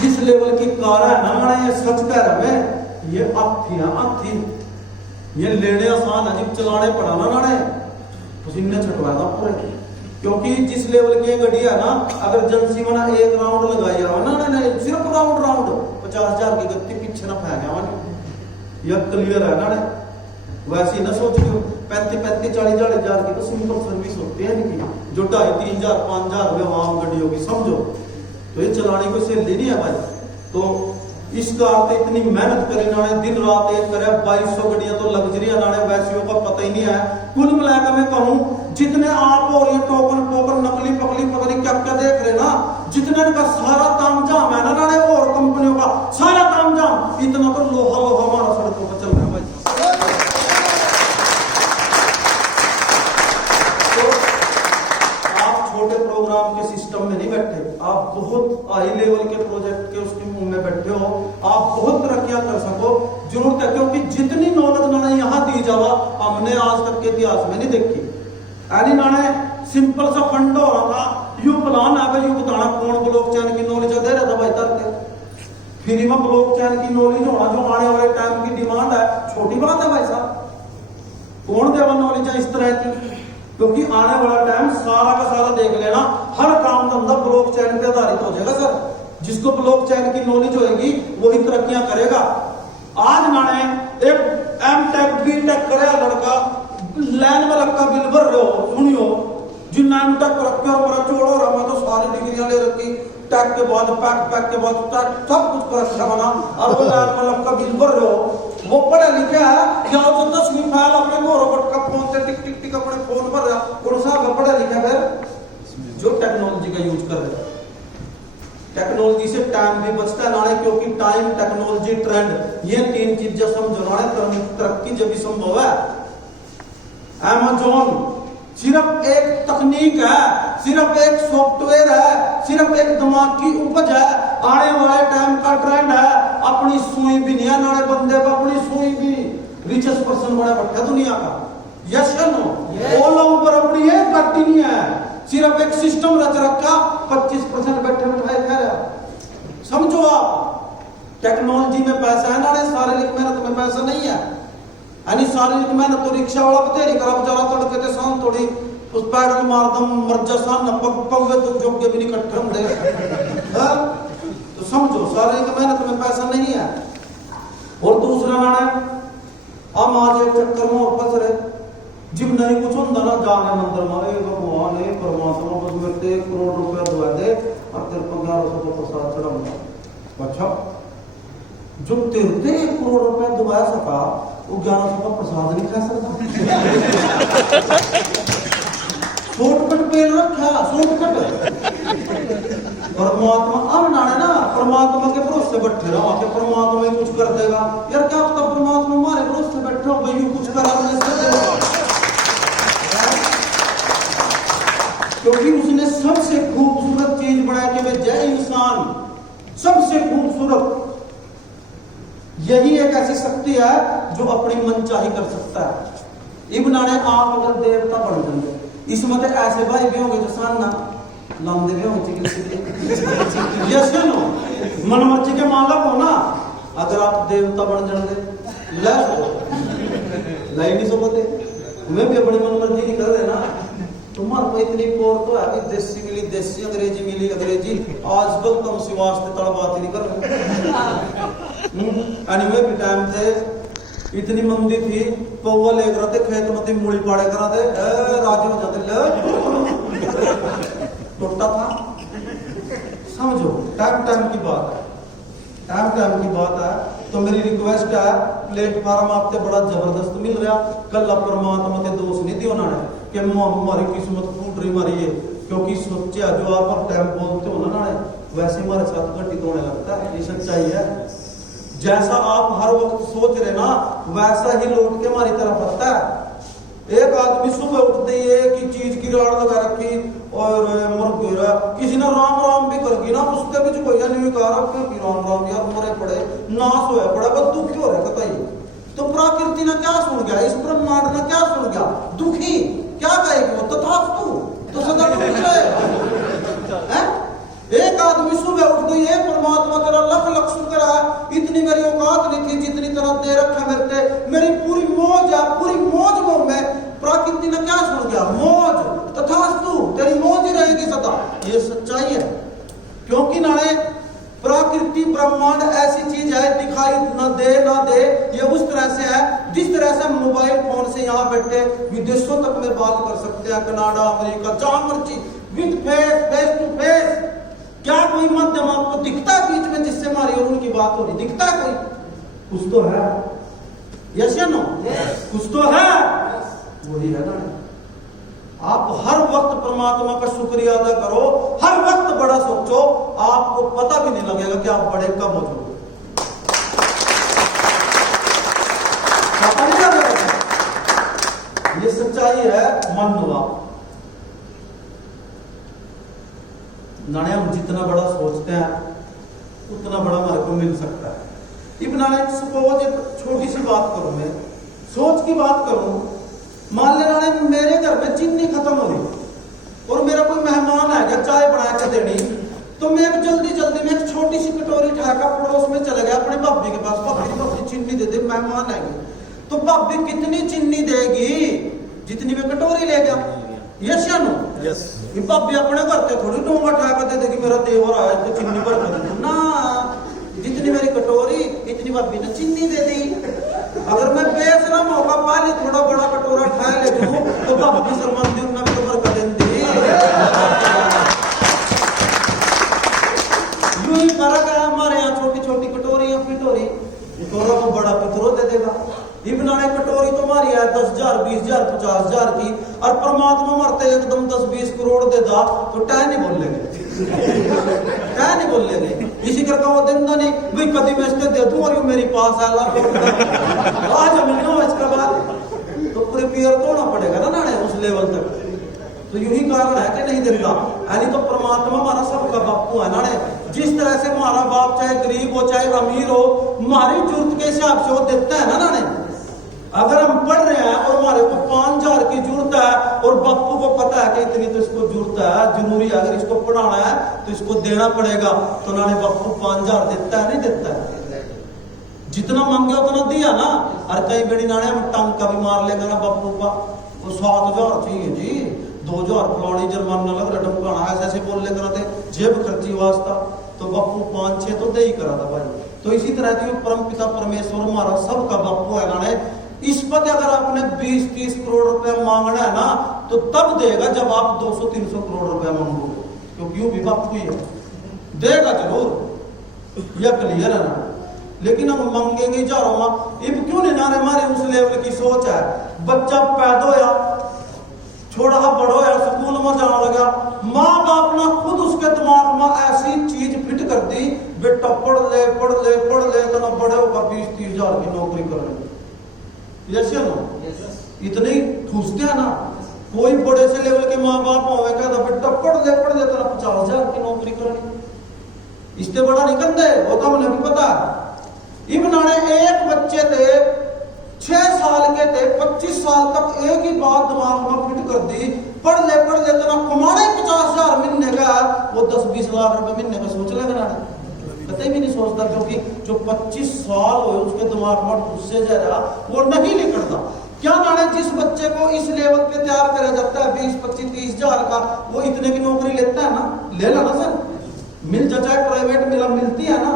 जिस लेवल की कार है ना, ये सच कह रहा है, ये आथी ये लेने आसान है जी, चलाने पड़ा ना पसीने छटवाया था पूरे, क्योंकि जिस लेवल की गड्डी है ना, अगर एजेंसी में ना एक राउंड लगाई जाओ ना, सिर्फ राउंड 50,000 की गति पीछे ना फै गया, यह क्लियर है ना। वैसे ना सोच 35-40 हजार की तो सिंपल सर्विस होती है इनकी, जो 2,500, 3,000, 5,000 रुपये आम गड्डी होगी समझो, तो ये चलाने को सैलरी नहीं है भाई। तो इस कार पे इतनी मेहनत करी नाने, दिन रात एक करे, 2200 गड्डियां तो लग्जरी नाने, वैसियों का पता ही नहीं है। कुल मिलाकर मैं कहूं, जितने आप और ये टोकन पोकन नकली पकली पता नहीं क्या क्या देख रहे ना, जितने का सारा तामझाम है ना नाने, और कंपनियों का सारा तामझाम, इतना तो लोहा हमारा सड़कों पर चल रहा है भाई। छोटे प्रोग्राम के सिस्टम में नहीं बैठे, आप बहुत हाई लेवल के प्रोजेक्ट के उसके मुंह में बैठे हो, आप बहुत तरक्कियां कर सको, जरूरत है। क्योंकि जितनी नॉलेज मैंने यहाँ दी जावा हमने आज तक के इतिहास में नहीं देखी। यानी नाने सिंपल सा फंड हो रहा था, यू प्लान है भाई, यू बताना कौन ब्लॉकचेन की नॉलेज दे रहा था भाई तरते फ्री में ब्लॉकचेन की नॉलेज होना जो आने वाले टाइम की डिमांड है, छोटी बात है भाई साहब। कौन देवा नॉलेज है इस तरह की? क्योंकि आने वाला टाइम सारा का सारा देख लेना, हर काम धंधा ब्लॉकचेन पे आधारित हो जाएगा सर। जिसको ब्लॉकचेन की नॉलेज होगी वही तरक्कियां करेगा। आज नाने एक एमटेक बीटेक करे लड़का लाइन में लड़का बिल भर रहे हो, सुनियो जिन एमटेक रखे और मेरा छोड़ो रहा, मैं तो सारी डिग्रियां ले रखी, टैक के बाद पैक के बाद सब कुछ कर रखा बना, और वो लाइन में लड़का बिल भर रहे हो, वो पढ़ा लिखा है या तो 10वीं फाइल अपने रोबोट का फोन से टिक टिक टिक अपने फोन पर कौन सा पढ़ा लिखा है जो टेक्नोलॉजी का यूज कर रहे हैं। टेक्नोलॉजी से टाइम भी बचता है नाने, क्योंकि टाइम, टेक्नोलॉजी, ट्रेंड, ये तीन चीजें समझो नाने, तरक्की जब भी संभव है। अमेज़न सिर्फ एक तकनीक है, सिर्फ एक सॉफ्टवेयर है, सिर्फ एक दिमाग की उपज है। आने वाले टाइम का ट्रेंड है, अपनी सुई भी नहीं है नाने बंदे पर, अपनी सुई भी रिचेस्ट पर्सन बड़ा बैठा दुनिया का। यस या नो? ओला ऊपर अपनी एक गट्टी नहीं है, सिर्फ एक सिस्टम रच रखा, 25% बैठे बैठाए खा रहा। समझो आप, टेक्नोलॉजी में पैसा है नाने, शारीरिक मेहनत में पैसा नहीं है। यानी शारीरिक मेहनत तो रिक्शा वाला बतेरी करा बेचारा, तड़के थे शाम थोड़ी उस पैडल मारदम मर्जा सान न पग तो जोगे भी नहीं कट्ठम दे। तो समझो शारीरिक मेहनत में पैसा नहीं है। और दूसरा नाना हम आज एक चक्कर में और फंस रहे, जिब नहीं कुछ होता ना जाने मंदिर में, भगवान है परमात्मा बस मेरे 1 करोड़ रुपया दुआ दे और तेरे को 1100 का प्रसाद चढ़ाऊंगा। अच्छा, जो तेरे 1 करोड़ रुपया दुआ सका वो 1100 का प्रसाद नहीं खा सकता। शॉर्टकट पे रखा, शॉर्टकट। परमात्मा अब नाने ना परमात्मा के भरोसे बैठे रहो कि परमात्मा ही कुछ कर देगा। यार क्या पता परमात्मा हमारे भरोसे बैठे हो भाई कुछ करा क्योंकि उसने सबसे खूबसूरत चीज बना के भेजा है इंसान, सबसे खूबसूरत। यही एक ऐसी शक्ति है जो अपनी मनचाही कर सकता है। इब नाने आप अगर देवता बन जाएंगे, इसमें तो ऐसे भाई भी होंगे जो सान्ना लंबे भी होंगे चिकित्सक। यस या नो? मनमर्जी के मालक हो ना, अगर आप देवता बन जाएंगे लाई नहीं सोते, तुम्हें भी अपनी मनमर्जी नहीं कर रहे ना। तुम्हारे को इतनी पोर तो है, देसी मिली देसी, अंग्रेजी मिली अंग्रेजी, आजकल तुम सिवास्ते तड़ बात ही नहीं कर रहे। एनीवे भी टाइम थे इतनी मंदी थी, पौवा लेकर आते खेत में मूली पाड़े कराते, राजी हो जाते टूटा था। समझो टाइम की बात है, टाइम की बात है। तो मेरी रिक्वेस्ट है, प्लेटफॉर्म आपसे बड़ा जबरदस्त मिल रहा, कल परमात्मा के दोष नहीं दियो ना कि हमारी किस्मत फूट रही मारी है, क्योंकि सोचा जो आप हर टाइम बोलते हो ना वैसे हमारे साथ घटित होने लगता है। ये सच्चाई है, जैसा आप हर वक्त सोच रहे ना वैसा ही लौट के हमारी तरफ आता है। एक आदमी सुबह उठते ही एक ही चीज की राड़ लगा रखी और मर गया, किसी ने राम राम भी कर दी ना, उसके भी कोई नहीं कहा राम राम यार मरे पड़े नाश होया पड़ा, बस दुखी हो रहे बताइए। तो प्रकृति ने क्या सुन गया, इस ब्रह्मांड ने क्या सुन गया, दुखी क्या कहेगी वो, तथास्तु तो सदा दुखी रहेगा। एक आदमी सुबह उठ गई है, परमात्मा तेरा लख लख शुक्र है, इतनी मेरी औकात नहीं थी जितनी तरह दे रखा मेरे पे, मेरी पूरी मौज है, पूरी मौज में प्रकृति ने क्या सुन गया, मौज, तथास्तु तेरी मौज ही रहेगी सदा। ये सच्चाई है, क्योंकि नाने प्रकृति ब्रह्मांड ऐसी चीज है, दिखाई न दे ये उस तरह से है जिस तरह से मोबाइल फोन से यहाँ बैठे विदेशों तक में बात कर सकते हैं, कनाडा अमेरिका जहां मर्जी, विद फेस टू फेस। क्या कोई माध्यम आपको दिखता है बीच में जिससे हमारी और उनकी बात हो रही, दिखता है कोई? कुछ तो है, यस या नो? कुछ तो है, वही है ना। आप हर वक्त परमात्मा का शुक्रिया अदा करो, हर वक्त बड़ा सोचो, आपको पता भी नहीं लगेगा कि आप बड़े कब हो जाओगे, पता नहीं लगेगा। ये सच्चाई है, मान लो आप। नाने हम जितना बड़ा सोचते हैं उतना बड़ा हमारे को मिल सकता है। इब नाने सपोज एक छोटी सी बात करूं, मैं सोच की बात करूं, मान ले नाने मेरे घर में चीनी खत्म हो रही और मेरा कोई मेहमान आएगा चाय बना के देनी, तो मैं एक जल्दी में एक छोटी सी कटोरी उठाकर पड़ोस में चला गया अपने भाभी के पास, भाभी चीनी दे दे, मेहमान आएंगे। तो भाभी कितनी चीनी देगी? जितनी में कटोरी ले गया। यस या नो? यस। भाभी अपने घर पे थोड़ी डोंगा उठा कर दे देगी, मेरा देवर आया तो चीनी भर कर दे ना, जितनी मेरी कटोरी इतनी भाभी ने चीनी दे दी। अगर मैं बेसरा मौका पा ली थोड़ा बड़ा कटोरा उठा ले दूं तो भाभी शर्मांदी उन्हें भी तो भर कर देंगी। यूं ही फर्क है हमारे यहाँ, छोटी छोटी कटोरी या पिटोरी, कटोरा को बड़ा पितरो दे देगा। इबनाने कटोरी तुम्हारी है 10,000 20,000 50,000 की, और परमात्मा मरते एकदम 10-20 करोड़ दे दा तो टह नहीं बोल लेंगे, टह नहीं बोल लेंगे। इसी करके वो दिन नहीं भाई कभी मैं इसके दे दूं और ये मेरी पास आला आज मिलना इसका बाद तो प्रिपेयर तो होना पड़ेगा ना नाने उस लेवल तक। तो यही कारण है कि नहीं देता, यानी तो परमात्मा हमारा सबका बापू है नाने। जिस तरह से हमारा बाप चाहे गरीब हो चाहे अमीर हो, हमारी जरूरत के हिसाब से वो देता है ना नाने। अगर हम पढ़ रहे हैं और हमारे को 5,000 की जरूरत है और बापू को पता है कि इतनी तो इसको जरूरत है, जरूरी है, अगर इसको पढ़ाना है तो इसको देना पड़ेगा, तो नाने बापू 5,000 देता है नहीं देता है? जितना मांगे उतना दिया ना। और कई बड़ी नाने हम टंका भी मार लेंगे ना बापू का, वो 7,000 चाहिए जी, 2,000 फलानी जुर्माना लग रहा ढमकाना ऐसे ऐसे बोल लेकर आते, जेब खर्ची वास्ता, तो बापू 5-6 तो दे ही करा था भाई। तो इसी तरह की परम पिता परमेश्वर हमारा सबका बापू है नाने। इस पर अगर आपने 20-30 करोड़ रुपया मांगना है ना तो तब देगा जब आप 200-300 करोड़ रुपया मांगोगे, क्योंकि वो भी बापू ही है, देगा जरूर, यह क्लियर है ना। लेकिन हम मांगेंगे हजारों मां, इब क्यों नहीं नारे हमारे उस लेवल की सोच है। बच्चा पैदा होया, छोड़ा बड़ा होया, स्कूल में जाने लगा, माँ बाप ने खुद उसके दिमाग में ऐसी चीज फिट कर दी, बेटा पढ़ ले तो ना बड़े होगा 20-30 हजार की नौकरी कर ले। यस या नो? इतने ठूसते हैं ना। कोई बड़े से लेवल के माँ बाप होवे कहता बेटा पढ़ ले तो ना 50,000 की नौकरी करनी, इससे बड़ा नहीं करते, वो तो हमें भी पता है। इब्नाने एक बच्चे थे 6 साल के थे, 25 साल तक एक ही बात दिमाग में फिट कर दी, पढ़ ले तो ना कमाने 50,000 महीने का, वो 10-20 लाख रुपए महीने का सोच लेगा ना, कतई भी नहीं सोचता, क्योंकि जो 25 साल हो उसके दिमाग में उससे जरा वो नहीं निकलता। क्या नाने जिस बच्चे को इस लेवल पे तैयार करा जाता है 20-25-30 हजार का, वो इतने की नौकरी लेता है ना, ले ला ना सर, मिल जाए प्राइवेट मिलती है ना।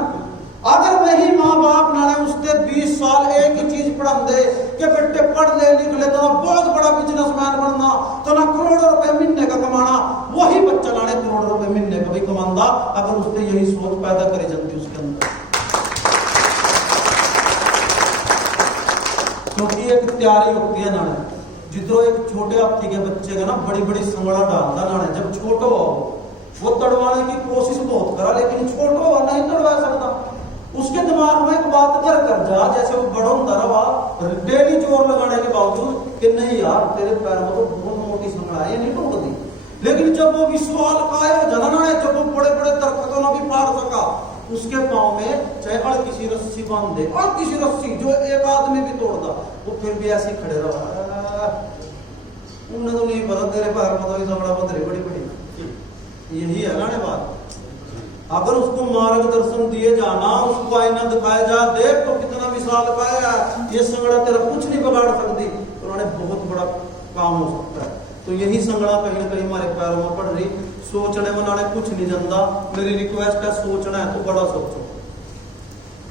अगर वही माँ बाप नाने उसके 20 साल एक ही चीज पढ़ा दे कि बेटे पढ़ ले लिख ले तो ना बहुत बड़ा बिजनेसमैन बनना, तो ना करोड़ों रुपए महीने का कमाना, वही बच्चा नाने करोड़ों रुपए महीने का भी कमांदा अगर उसने यही सोच पैदा करी जाती उसके अंदर। क्योंकि एक तैयारी होती है नाने, जिधरों एक छोटे हाथी के बच्चे का ना बड़ी संगड़ा डालता नाने, जब छोटो हो वो तड़वाने की कोशिश बहुत करा, लेकिन छोटो हो नहीं तड़वा सकता। उसके दिमाग में एक बात कर जा, जैसे वो बड़ा होता रहा डेली जोर लगाने के बावजूद कि नहीं यार तेरे पैर में तो बहुत मोटी संगड़ा है, ये नहीं टूटती। लेकिन जब वो विश्वाल काय हो जाना ना, जब वो बड़े दरख्तों ने भी पार सका, उसके पाँव में चाहे अड़ किसी रस्सी बांध दे, और किसी रस्सी जो एक आदमी भी तोड़ता, वो फिर भी ऐसे खड़े रहा। उन्हें तो नहीं पता तेरे पैर में तो संगड़ा बदले बड़ी, यही है ना बात। अगर उसको मार्गदर्शन दिए जाना, उसको आईना दिखाया जा, देख तो कितना विशाल पाया, ये संगड़ा तेरा कुछ नहीं बिगाड़ सकती, तो उन्होंने बहुत बड़ा काम हो सकता है। तो यही संगड़ा कहीं ना कहीं हमारे पैरों में पड़ रही। सोचने में नाने कुछ नहीं जानता, मेरी रिक्वेस्ट है सोचना है तो बड़ा सोचो।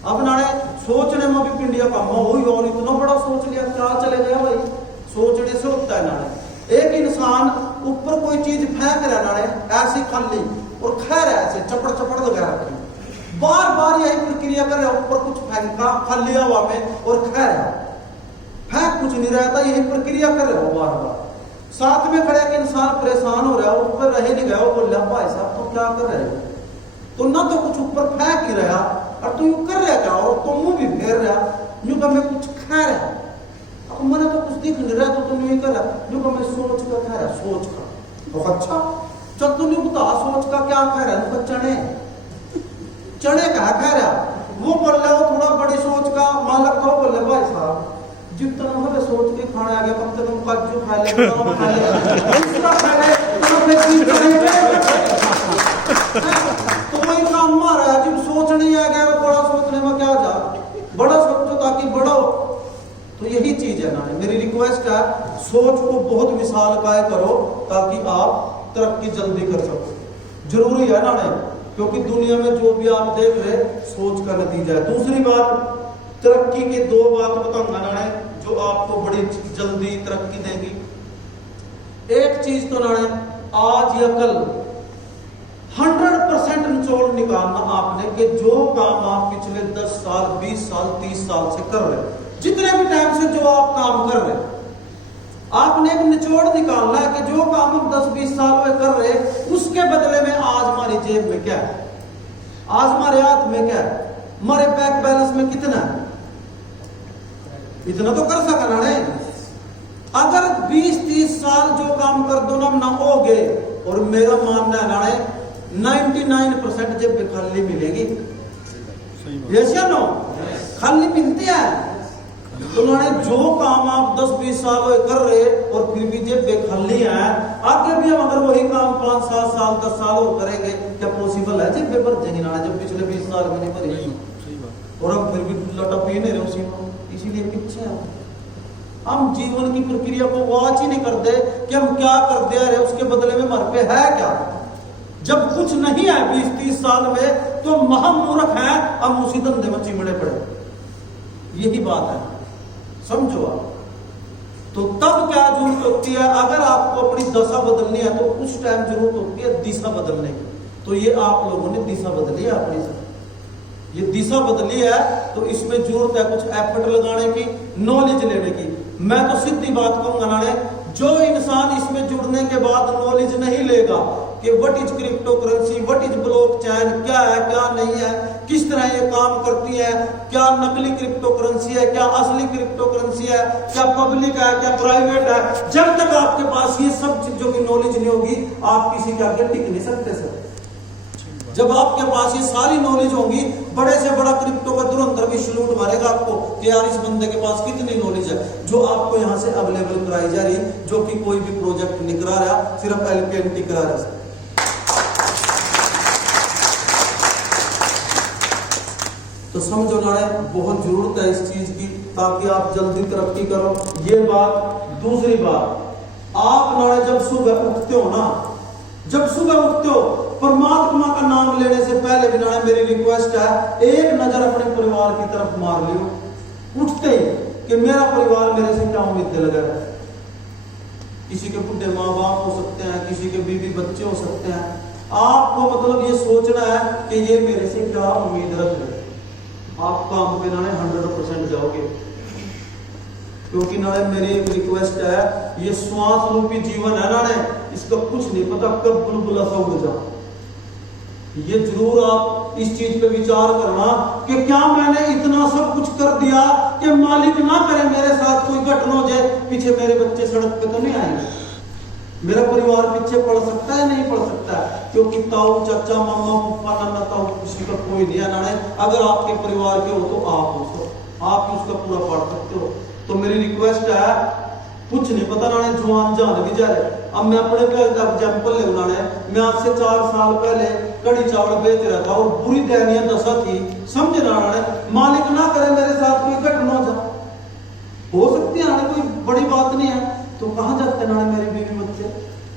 अब नाने सोचने में भी पिंडिया काम हो, और इतना बड़ा सोच लिया क्या चले गया भाई, सोचने से होता है नाने। एक इंसान ऊपर कोई चीज फेंक रहा नाने ऐसी खाली और खा रहा है ऐसे चपड़ लगा रखी, बार यही प्रक्रिया कर रहा है, ऊपर कुछ फेंका खाली हवा में और खा रहा, फेंक कुछ नहीं रहता, यही प्रक्रिया कर रहा हो बार। साथ में खड़े एक इंसान परेशान हो रहा है, ऊपर रहे नहीं गया, बोल रहा भाई साहब तो क्या कर रहे हो, तो ना तो कुछ ऊपर फेंक ही रहा और तू कर रहा क्या, और तुम भी फेर रहा यूं का मैं कुछ खा रहा, अब मैंने तो कुछ दिख नहीं रहा तो तुम ये कर रहा यूं का मैं सोच कर खा रहा, सोच कर। तो अच्छा जब तूने बता सोच का क्या कह रहा है, चने चने का कह रहा वो बोल रहा हो थोड़ा बड़ी सोच का मालक तो बोल रहे भाई साहब जितना हमें सोच के खाना आ गया कम से कम काजू खा ले बादाम खा ले उसका खा ले तो अपने चीज तो वही काम मारा है। जब सोच नहीं आ गया तो बड़ा सोचने में क्या जा, बड़ा सोचो ताकि बड़ा हो। तो यही चीज है ना, मेरी रिक्वेस्ट है सोच को बहुत विशाल काय करो ताकि आप तरक्की जल्दी कर सको। जरूरी है ना, क्योंकि दुनिया में जो भी आप देख रहे सोच का नतीजा है। दूसरी बात, तरक्की के दो बात बताऊंगा ना जो आपको बड़ी जल्दी तरक्की देगी। एक चीज तो ना आज या कल 100% निचोड़ निकालना आपने कि जो काम आप पिछले 10 साल 20 साल 30 साल से कर रहे, जितने भी टाइम से जो आप काम कर रहे, आपने एक निचोड़ निकालना है कि जो काम हम 10-20 साल में कर रहे उसके बदले में आज हमारी जेब में क्या है, आज हमारे हाथ में क्या है, हमारे बैंक बैलेंस में कितना है, इतना तो कर सकना नहीं। अगर 20-30 साल जो काम कर दो ना हो गए, और मेरा मानना है ना 99% जेब में खाली मिलेगी, यस या नो, खाली मिलती है। तो उन्होंने जो काम आप 10-20 साल कर रहे और फिर भी जेब बेखाली है, आगे भी हम अगर वही काम 5-7 साल 10 साल और करेंगे, क्या पॉसिबल है जेब भर जाएंगे ना, जब पिछले 20 साल में नहीं भरी और हम फिर भी लटा पी नहीं रहे उसी को। इसीलिए पीछे हम जीवन की प्रक्रिया को वॉच ही नहीं करते कि हम क्या कर दे रहे, उसके बदले में हमारे पे है क्या। जब कुछ नहीं है 20-30 साल में तो महामूर्ख है, हम उसी धंधे में चिमड़े पड़े। यही बात है, समझो आप। तो तब क्या जरूरत होती है, अगर आपको अपनी दशा बदलनी है तो उस टाइम जरूरत होती है दिशा बदलने की। तो ये आप लोगों ने दिशा बदली है अपनी, ये दिशा बदली है तो इसमें जरूरत है कुछ एफर्ट लगाने की, नॉलेज लेने की। मैं तो सीधी बात कहूंगा ना, जो इंसान इसमें जुड़ने के बाद नॉलेज नहीं लेगा कि what is crypto currency, what is blockchain, क्या है क्या नहीं है, किस तरह ये काम करती है, क्या नकली क्रिप्टो करेंसी है, क्या असली क्रिप्टो करेंसी है, क्या पब्लिक है, क्या प्राइवेट है, जब तक आपके पास ये सब चीजों की नॉलेज नहीं होगी आप किसी के आगे टिक नहीं सकते सर। जब आपके पास ये सारी नॉलेज होगी, बड़े से बड़ा क्रिप्टो का धुरंधर भी सलूट मारेगा आपको कि यार इस बंदे के पास कितनी नॉलेज है, जो आपको यहाँ से अवेलेबल कराई जा रही, जो कि कोई भी प्रोजेक्ट नहीं करा रहा, सिर्फ LPNT करा रहा है। तो समझो ना, बहुत जरूरत है इस चीज की ताकि आप जल्दी तरक्की करो, ये बात। दूसरी बात, आप ना जब सुबह उठते हो ना, जब सुबह उठते हो परमात्मा का नाम लेने से पहले भी ना मेरी रिक्वेस्ट है, एक नजर अपने परिवार की तरफ मार लियो उठते ही कि मेरा परिवार मेरे से क्या उम्मीद लगा है। किसी के बुढ़े माँ बाप हो सकते हैं, किसी के बीवी बच्चे हो सकते हैं, आपको मतलब ये सोचना है कि ये मेरे से क्या उम्मीद रख रहे। आप काम पे ना 100% जाओगे, क्योंकि ना मेरी एक रिक्वेस्ट है, ये श्वास रूपी जीवन है ना, इसका कुछ नहीं पता कब बुलबुला सा उड़ जा। ये जरूर आप इस चीज पे विचार करना कि क्या मैंने इतना सब कुछ कर दिया कि मालिक ना करे मेरे साथ कोई घटना हो जाए, पीछे मेरे बच्चे सड़क पे तो नहीं आएंगे, मेरा परिवार पीछे पड़ सकता है नहीं पड़ सकता है, क्योंकि ताऊ चाचा मामा पप्पा नाना ताऊ किसी का कोई नहीं है। अगर आपके परिवार के हो तो आप उसका पूरा पढ़ सकते हो। तो मेरी रिक्वेस्ट है, कुछ नहीं पता ना जवान जान भी जा रहे। अब मैं अपने पे एग्जाम्पल ले उन्होंने, मैं आज से 4 साल पहले कड़ी चावल बेच रहा था और बुरी दयनीय दशा थी, समझे ना, मालिक ना करे मेरे साथ कोई घटना हो सकती है, कोई बड़ी बात नहीं है। तो कहाँ जाते ना मेरे बीवी बच्चे,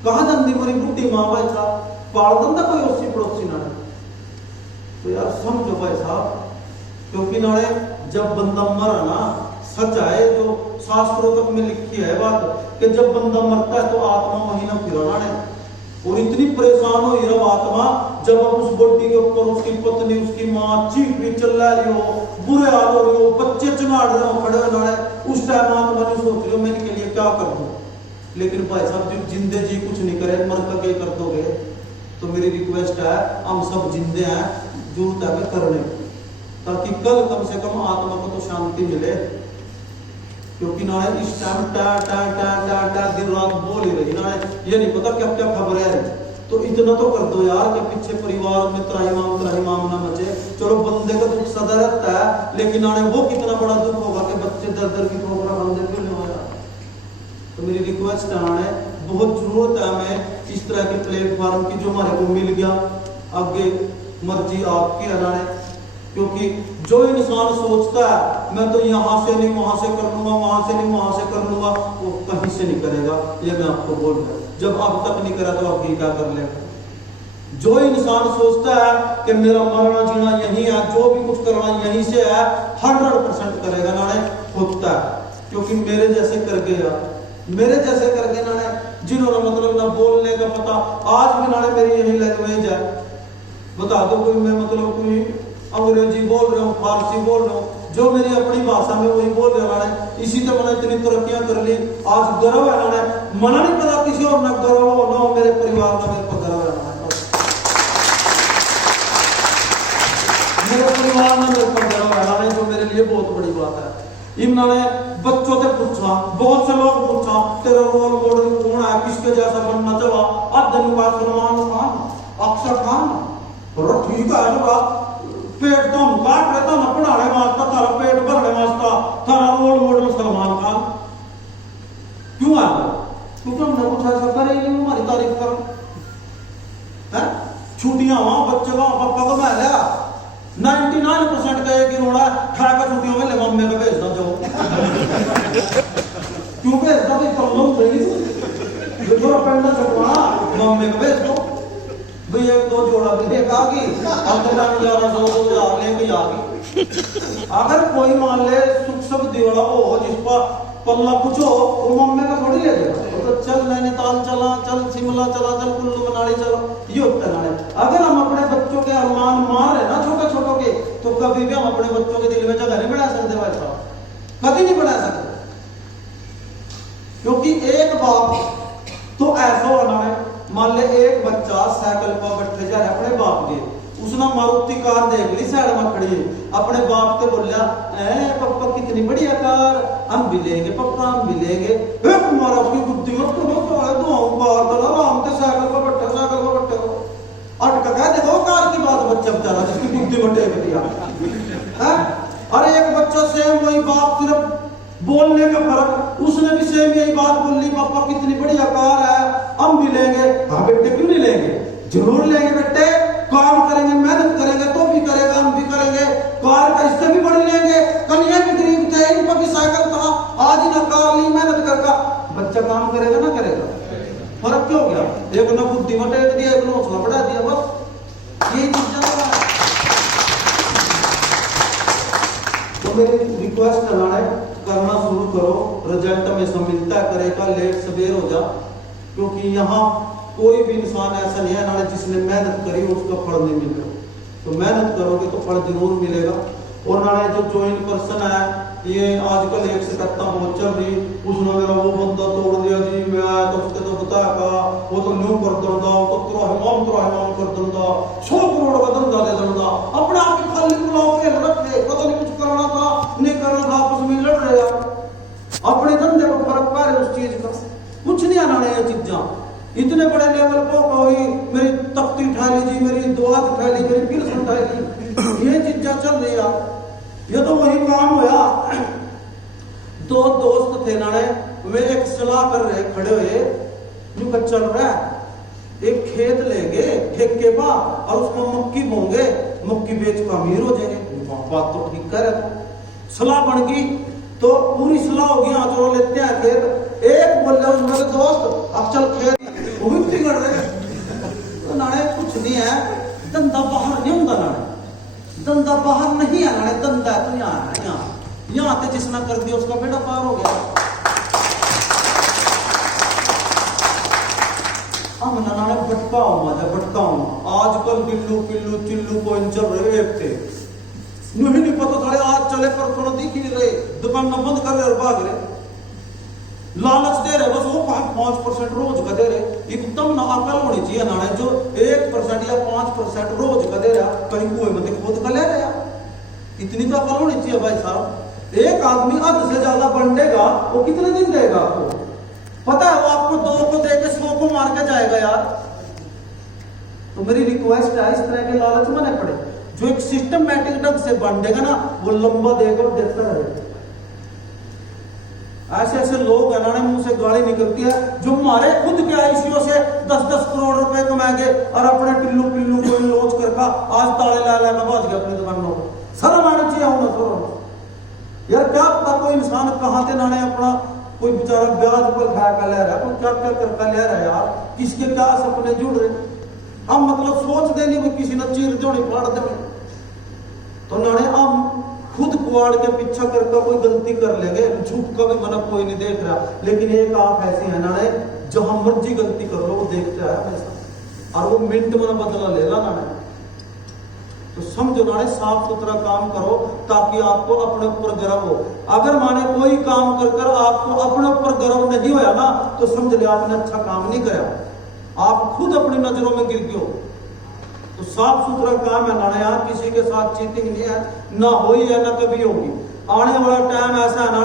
कहाँ जाती मेरी बुढ़ी माँ भाई साहब, पाल दंदा कोई उसी पड़ोसी ना। तो यार समझो भाई साहब, क्योंकि ना जब बंदा मरा ना, सच है जो शास्त्रों तक में लिखी है बात कि जब बंदा मरता है तो आत्मा वही ना फिराना है। और इतनी परेशान हो रही आत्मा जब अब उस बॉडी के ऊपर उसकी पत्नी उसकी माँ चीख भी चिल्ला रही हो, बुरे हाल हो रही हो, बच्चे चिमाड़ रहे हो, खड़े हो, उस टाइम आत्मा ने सोच रही हो मैं इनके लिए क्या कर दूं। लेकिन भाई साहब जब जिंदे जी कुछ नहीं करे, मर का क्या कर दोगे। तो मेरी रिक्वेस्ट है, हम सब जिंदे हैं, जरूरत है करने की, ताकि कल कम से कम आत्मा को तो शांति मिले। क्योंकि ना इस टाइम टा टा टा टा टा दिन रात बोल ही रही ना, ये नहीं पता क्या क्या खबर है। तो इतना तो कर दो यार कि पीछे परिवार में त्राहिमाम ना मचे। चलो बंदे का दुख सदा रहता है, लेकिन आने वो कितना बड़ा दुख होगा कि बच्चे दर दर की ठोकरा बंदे क्यों नहीं होगा। तो मेरी रिक्वेस्ट है, बहुत जरूरत है हमें इस तरह के प्लेटफॉर्म की जो हमारे को मिल गया। आगे मर्जी आपकी है, क्योंकि जो इंसान सोचता है मैं तो यहाँ से नहीं वहां से कर लूंगा, वहां से नहीं वहां से कर लूंगा, वो कहीं से नहीं करेगा। ये मैं आपको बोल रहा हूँ, जब अब तक नहीं करा तो अब क्या कर लेगा। जो इंसान सोचता है कि मेरा मरना जीना यही है, जो भी कुछ करना यहीं से है, 100% करेगा नाने होता है। क्योंकि मेरे जैसे कर गया, मेरे जैसे करके नाने जिन्होंने मतलब ना बोलने का पता, आज भी नाने मेरी यही लैंग्वेज है। बता दो कोई मैं मतलब कोई अंग्रेजी बोल रहा हूँ, फारसी बोल रहा हूँ, जो मेरी अपनी भाषा में वही बोल रहा है। इसी तरह मैंने इतनी तरक्कियां कर ली, आज गर्व है ना, मना नहीं पता किसी और ना गर्व हो ना मेरे परिवार में मेरे को गर्व है। मेरे परिवार में मेरे को गर्व है, जो मेरे लिए बहुत बड़ी बात है। इन्होंने बच्चों से पूछा, बहुत से लोग पूछा तेरा रोल मॉडल कौन है, किसके जैसा बनना चला। अध्ययन का सलमान खान, अक्षर खान, ठीक है पेट तो हम काट रहे थे, पढ़ाने वास्ता थारा पेट भरने वास्ता थारा रोल मॉडल सलमान खान क्यों आ गया? क्योंकि हमने कुछ ऐसा करेंगे हमारी तारीफ करो है। छुट्टियां वहां बच्चे का पापा को मैं लिया 99% कहे कि रोड़ा खा कर छुट्टियों में ले मम्मी को भेजता जाओ। क्यों भेजता भाई प्रॉब्लम सही जो थोड़ा पेंडा छटवाना मम्मी को भेज दो भाई, एक दो जोड़ा भी देखा कि अगर 1100 लेके आ गई। अगर कोई मान ले सुख सब दिवाला हो जिस पर पल्ला कुछ हो, वो मम्मी का थोड़ी ले जाएगा। तो चल नैनीताल चला, चल शिमला चला, चल कुल्लू मनाली चलो, ये होता है। अगर हम अपने बच्चों के अरमान मार रहे ना छोटे छोटों के, तो कभी भी हम अपने बच्चों के दिल में जगह नहीं बना सकते भाई साहब, कभी नहीं बना सकते। क्योंकि एक बाप तो ऐसा होना है, मान ले एक बच्चा साइकिल पर बैठे जा रहा है अपने बाप के, उसने मारुति कार देख ली साइड में खड़ी है, अपने बाप से बोलिया पापा कितनी बढ़िया कार, हम भी लेंगे पापा हम भी लेंगे। तुम्हारा उसकी बुद्धि मत करो आराम से साइकिल पर बैठे अटका कह देखो कार की बात बच्चा बेचारा जिसकी बुद्धि में टेक दिया। अरे एक बच्चा सेम वही बाप, सिर्फ बोलने का फर्क, उसने भी सेम यही बात बोली पापा कितनी बढ़िया कार है हम भी लेंगे। हाँ बेटे क्यों नहीं लेंगे, जरूर लेंगे बेटे, काम करेंगे मेहनत करेंगे तो भी करेगा, हम भी करेंगे, कार का इससे भी बड़ी लेंगे। कन्या भी गरीब थे, इन पर भी साइकिल था, आज ही ना कार ली मेहनत करके, बच्चा काम करेगा ना करेगा, फर्क क्यों गया? एक ने बुद्धि में टेक दिया, एक ने हौसला बढ़ा दिया, बस यही चीज। तो मेरी रिक्वेस्ट करना शुरू करो, रिजल्ट में से मिलता करेगा, लेट सवेर हो जा। क्योंकि यहाँ कोई भी इंसान ऐसा नहीं है ना जिसने मेहनत करी उसका फल नहीं मिल रहा। तो मेहनत करोगे तो फल जरूर मिलेगा। और नाले जो ज्वाइन पर्सन है, ये आजकल एक से कत्ता बहुत चल रही, उसने मेरा वो बंदा तोड़ दिया जी, मैं आया तो उसके तो बताया वो तो न्यू कर दूंगा, वो तो त्राहिमाम कर दूंगा, 100 करोड़ का धंधा दे दूंगा, अपने आप ही खाली बुलाओ के रखे, पता नहीं कुछ करना था नहीं करना था, आपस में लड़ रहे यार, अपने धंधे को फर्क पा रहे उस चीज का, कुछ नहीं आना ये चीजा। इतने बड़े लेवल पर कोई मेरी तख्ती उठा लीजिए, मेरी दुआ उठा ली, मेरी पिल्स उठा ली, ये चीजा चल रही है। ये तो वही काम होया। दो दोस्त थे नाने, वे एक सलाह कर रहे खड़े हुए, जो चल रहा है एक खेत लेंगे ठेके पा और उसमें मक्की बोंगे, मक्की बेच कर अमीर हो जाएंगे। बात तो ठीक कर सलाह बन गई, तो पूरी सलाह होगी, हाँ चलो लेते हैं खेत। एक बोले मेरे दोस्त अब चल खेत, वो भी बिगड़ रहे। तो नाने कुछ नहीं है, धंधा बाहर नहीं होता नाने, धंधा बाहर नहीं है नाने, धंधा है तो यहाँ है, यहाँ आते जिसने कर दिया उसका बेड़ा पार हो गया। हम नाने भटकाऊं आजकल बिल्लू पिल्लू चिल्लू कोइन चल रहे एक थे, नहीं पता था आज चले पर थोड़ा दिख ही रहे, दुकान बंद कर रहे और भाग रहे, लालच दे रहे, बस वो 5% रोज का दे रहे। एकदम ना अकल होनी चाहिए ना, जो 1% या 5% रोज का दे रहा, कहीं कुएं में खुद का ले रहा, इतनी तो अकल होनी चाहिए भाई साहब। एक आदमी हद से ज्यादा बंटेगा वो कितने दिन देगा आपको पता है? वो आपको 2 को देके 100 को मार के जाएगा यार। तो मेरी रिक्वेस्ट है इस तरह के लालच में नहीं पड़े। जो एक सिस्टमैटिक ढंग से बांटेगा ना वो लंबा देगा और देता रहेगा। ऐसे ऐसे लोग है ना मुंह से गाली निकलती है जो मारे खुद के आईसीओ से 10-10 करोड़ रुपए कमाएंगे और अपने टिल्लू पिल्लू को लॉन्च करके आज ताले ला ला भाज गया अपने दुकानों को। शर्म आना चाहिए होना शर्म। यार क्या पता कोई इंसान कहाँ से नाने अपना कोई बेचारा ब्याज पर खा कर ले रहा है, कोई क्या क्या करता ले रहा है यार, किसके क्या सपने जुड़ रहे। हम मतलब सोच देनी कोई किसी ने चीर जोड़ी फाड़ दे तो नाने हम खुद कुआड़ के पीछा करके कोई गलती कर लेंगे, झूठ का भी मना कोई नहीं देख रहा। लेकिन एक आंख ऐसी है ना जहां मर्जी गलती कर लो वो देखता है हमेशा और वो मिनट में बदला ले ला ना। तो समझो ना साफ सुथरा काम करो ताकि आपको अपने ऊपर गर्व हो। अगर माने कोई काम कर कर आपको अपने ऊपर गर्व नहीं होया ना तो समझ ले आपने अच्छा काम नहीं कराया, आप खुद अपनी नजरों में गिर गए हो। तो साफ सुथरा काम है ना यार, किसी के साथ चीटिंग नहीं है, ना हुई है ना कभी होगी। आने वाला टाइम ऐसा है ना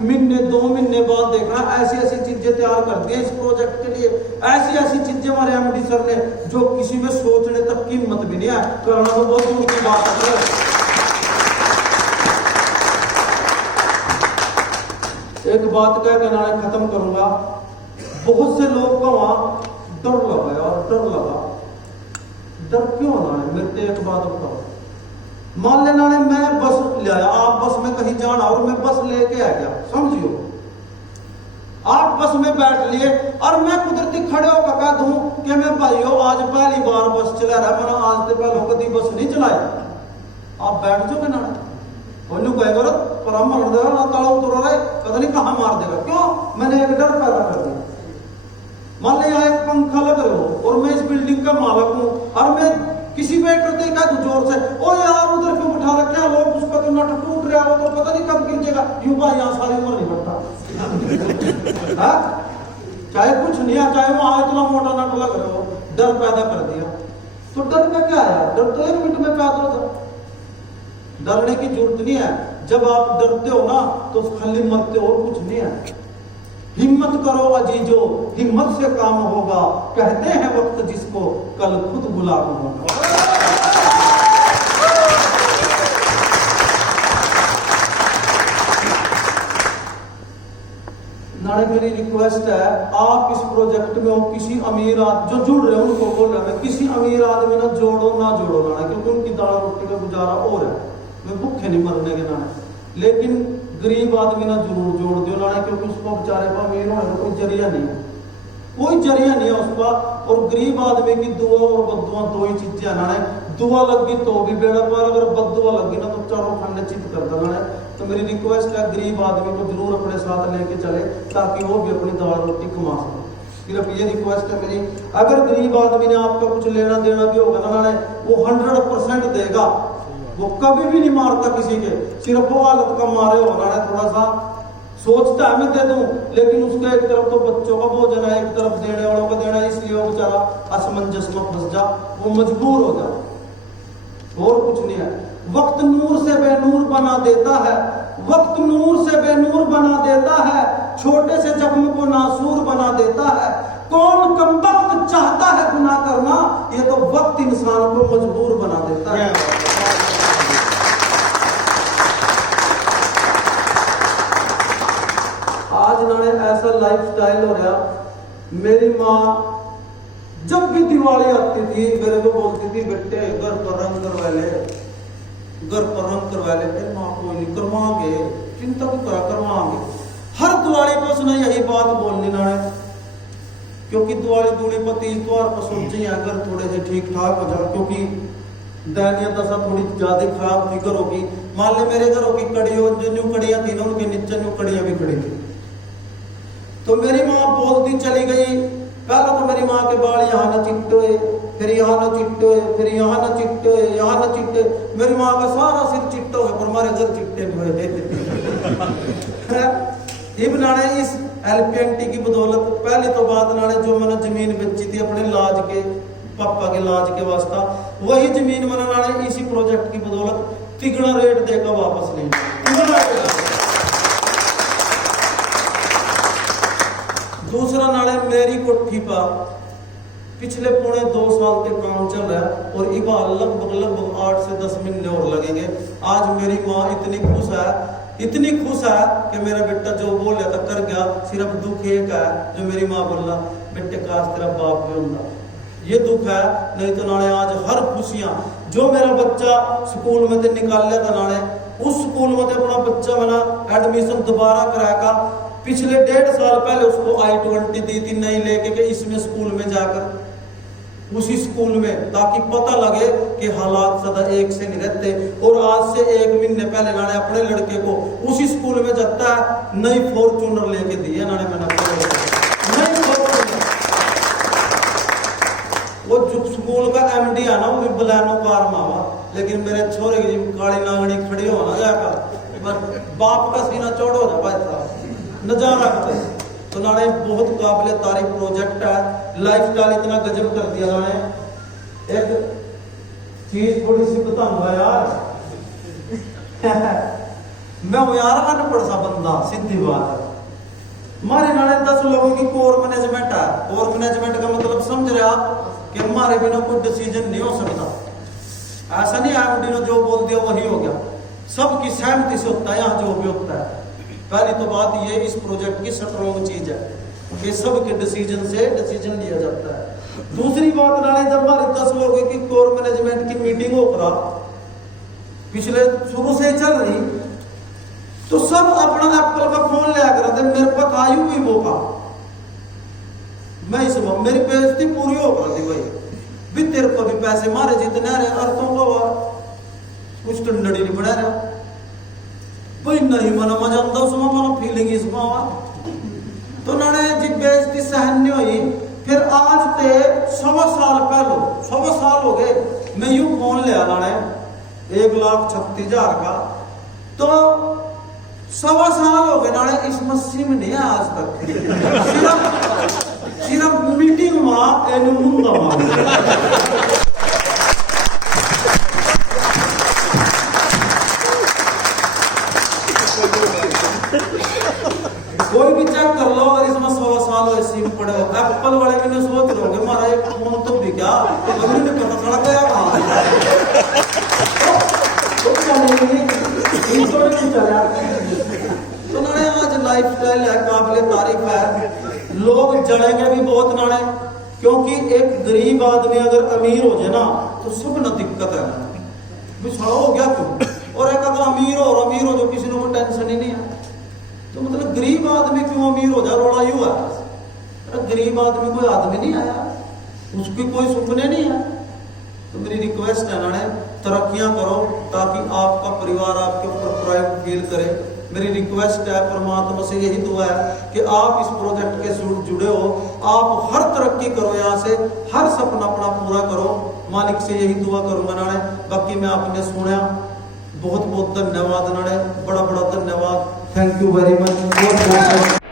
महीने 2 महीने बाद देखना ऐसी ऐसी चीजें तैयार कर दी इस प्रोजेक्ट के लिए, ऐसी ऐसी चीजें हमारे एमडी सर ने जो किसी में सोचने तक की हिम्मत भी नहीं है करना, तो बहुत दूर की बात है। एक बात कह के ना खत्म करूंगा। बहुत से लोग को वहां डर लगा यार, डर लगा। डर क्यों ना है? मेरे को एक बात बताओ, मान लेना मैं बस ले आया, आप बस में कहीं जाना और मैं बस लेके आ गया, समझियो आप बस में बैठ लिए और मैं कुदरती खड़े होकर कह दूं कि मैं भाइयों आज पहली बार बस चला रहा, मैंने आज से पहले कभी बस नहीं चलाई, आप बैठ जाओगे ना? बोलू कहेगा पर हम मर देगा ताला उतर रहा है, पता नहीं कहां मार देगा। क्यों? मैंने एक डर पैदा कर दिया। मान लो यहाँ एक पंखा लग रहे हो और मैं इस बिल्डिंग का मालिक हूँ और मैं किसी वेटर देखा तो जोर से ओ यार उधर क्यों बिठा रखे हैं लोग, उसका तो नट टूट रहा हो तो पता नहीं कब गिर जाएगा। युवा यहाँ सारी उम्र नहीं बढ़ता चाहे कुछ नहीं है, चाहे वहां इतना मोटा नट लग रहे हो, डर पैदा कर दिया। तो डर का क्या है? डर तो 1 मिनट में पैदा हो जाए, डरने की जरूरत नहीं है। जब आप डरते हो ना तो खाली मरते हो, कुछ नहीं है। हिम्मत करो अजीजो, हिम्मत से काम होगा, कहते हैं वक्त जिसको कल खुद गुलाम होगा। नारे मेरी रिक्वेस्ट है, आप इस प्रोजेक्ट में हो किसी अमीर जो जुड़ रहे हैं उनको बोल रहे हैं किसी अमीर आदमी ना जोड़ो ना जोड़ो ना, क्योंकि उनकी दाल रोटी का गुजारा और है, वे भूखे नहीं मरने के ना। लेकिन गरीब आदमी ना जरूर जोड़ दो ना, क्योंकि उसको बेचारे को अमीर होने का कोई जरिया नहीं है, कोई जरिया नहीं है उसका। और गरीब आदमी की दुआ और बददुआ 2 ही चीजें ना, दुआ लगी तो भी बेड़ा पार, अगर बददुआ लगी ना तो चारों खाने चित कर देना। तो मेरी रिक्वेस्ट है गरीब आदमी को जरूर अपने साथ लेके चले ताकि वो भी अपनी दाल रोटी कमा सके। सिर्फ ये रिक्वेस्ट है मेरी। अगर गरीब आदमी ने आपका कुछ लेना देना भी होगा ना वो 100% देगा, वो कभी भी नहीं मारता किसी के, सिर्फ वो हालत का मारे हो रहा है, थोड़ा सा सोचता है मैं दे दूं, लेकिन उसका एक तरफ तो बच्चों का भोजन है, एक तरफ देने वालों का देना है, इसलिए वो बेचारा असमंजस में फंस जा, वो मजबूर हो जा, और कुछ नहीं है। वक्त नूर से बेनूर बना देता है, वक्त नूर से बेनूर बना देता है, छोटे से जख्म को नासूर बना देता है। कौन कमबख्त चाहता है गुनाह करना, ये तो वक्त इंसान को मजबूर बना देता है। आज नाने ऐसा लाइफस्टाइल हो रहा, मेरी माँ जब भी दिवाली आती थी मेरे को बोलती थी बेटे घर पर रंग करवा ले, घर पर रंग करवा ले। फिर माँ कोई नहीं करवाओगे, चिंता तो करा करवाओगे। हर दिवाली को उसने यही बात बोलनी ना, क्योंकि दिवाली दूली पर 30 त्योहार पर सोचे अगर थोड़े से ठीक ठाक हो जाए, क्योंकि दयनीय दशा थोड़ी ज्यादा खराब थी घरों की। मान ले मेरे घरों की कड़ियों जो न्यू कड़ियां थी ना उनके नीचे न्यू कड़ियां भी खड़ी थी। तो मेरी माँ बोलती चली गई, पहले तो मेरी माँ के बाल यहाँ न चिट्टे, फिर यहाँ न चिट्टे, फिर यहाँ न चिट्टे, यहाँ न चिट्टे। मेरी माँ का सारा सिर चिट्टा हुआ पर हमारे घर चिट्टे भी हुए। ये बनाने इस LPNT की बदौलत पहली तो बात नाने जो मैंने जमीन बेची थी अपने लाज के पापा के लाज के वास्ता, वही जमीन मैंने नाने इसी प्रोजेक्ट की बदौलत तिगड़ा रेट देकर वापस ली। दूसरा नाले मेरी कोठी पर पिछले पौने 2 साल के काम चल रहा है और इबा लगभग 8 से 10 महीने और लगेंगे। आज मेरी माँ इतनी खुश है कि मेरा बेटा जो बोल रहा था कर गया। सिर्फ दुख एक है जो मेरी माँ बोला बेटे काश तेरा बाप भी होता, ये दुख है। नहीं तो नाले आज हर खुशियां जो मेरा बच्चा स्कूल में से निकाल लिया था नाले उस स्कूल में अपना बच्चा मैंने एडमिशन दोबारा कराया। पिछले 1.5 साल पहले उसको I-20 दी थी नहीं लेके कि इसमें स्कूल में जाकर उसी स्कूल में, ताकि पता लगे कि हालात सदा एक से नहीं रहते। और आज से 1 महीने पहले मैंने अपने लड़के को उसी स्कूल में जाता है नई फॉर्च्यूनर लेके दी है मैंने नई फॉर्च्यूनर। वो जो स्कूल का MD है ना वो भी बलैनो कार मावा, लेकिन मेरे छोरे की काली नागनी खड़ी हो ना गया बाप का सीना चौड़ हो जा भाई साहब नजारा करते। तो नाने बहुत काबिल तारीफ प्रोजेक्ट है, लाइफस्टाइल इतना गजब कर दिया नाने। एक चीज थोड़ी सी बताऊंगा यार मैं हूं यार अनपढ़ सा बंदा, सीधी बात है। हमारे नाने 10 लोगों की कोर मैनेजमेंट है। कोर मैनेजमेंट का मतलब समझ रहे आप कि हमारे बिना कोई डिसीजन नहीं हो सकता। ऐसा नहीं MD ने जो बोल दिया वही हो गया, सबकी सहमति से होता है यहाँ जो भी होता है। पहली तो बात ये इस प्रोजेक्ट की स्ट्रॉन्ग चीज है कि सबके डिसीजन से डिसीजन लिया जाता है। दूसरी बात नाले जब हमारे 10 लोगों की कोर मैनेजमेंट की मीटिंग होकर पिछले शुरू से चल रही तो सब अपना एप्पल का फोन ले आकर मेरे पास आयु भी वो का मैं इस मेरी बेइज्जती पूरी हो कर दी भाई भी तेरे को भी पैसे मारे जितने रहे अर्थों को कुछ तो नड़ी नहीं बना रहा भाई नहीं मना मजा आता उसमें मना फीलिंग इसमें तो नाने जी बेइज्जती सहन नहीं हुई। फिर आज से 1.25 साल पहले 1.25 साल हो गए मैं यूं फोन ले आना ने 1,36,000 का तो 1.25 साल हो गए नाने इस मस्सी में नहीं है आज तक सिर्फ मीटिंग में एनु मुंगा कोई भी चेक कर लो अगर इसमें 1.25 साल हो सिम पड़े हो एप्पल वाले भी नहीं सोच रहे होंगे हमारा एक फोन तो भी क्या अभी नहीं पता चला गया तो नाने आज लाइफस्टाइल है काबिल तारीफ है। लोग जड़ेंगे भी बहुत नाने क्योंकि एक गरीब आदमी अगर अमीर हो जाए ना तो सब ना दिक्कत है बिछड़ा हो गया क्यों। और एक अगर अमीर हो जो किसी को टेंशन ही नहीं है तो मतलब गरीब आदमी क्यों अमीर हो जाए रोड़ा यूं है। गरीब आदमी कोई आदमी नहीं आया उसकी कोई सुपने नहीं है। तो मेरी रिक्वेस्ट है नाने तरक्कियां करो ताकि आपका परिवार आपके ऊपर प्राउड फील करे। मेरी रिक्वेस्ट है परमात्मा से यही दुआ है कि आप इस प्रोजेक्ट के जुड़े हो आप हर तरक्की करो यहाँ से हर सपना अपना पूरा करो। मालिक से यही दुआ करूंगा नाने। बाकी मैं आपने सुना बहुत बहुत धन्यवाद नाने बड़ा धन्यवाद। Thank you very much.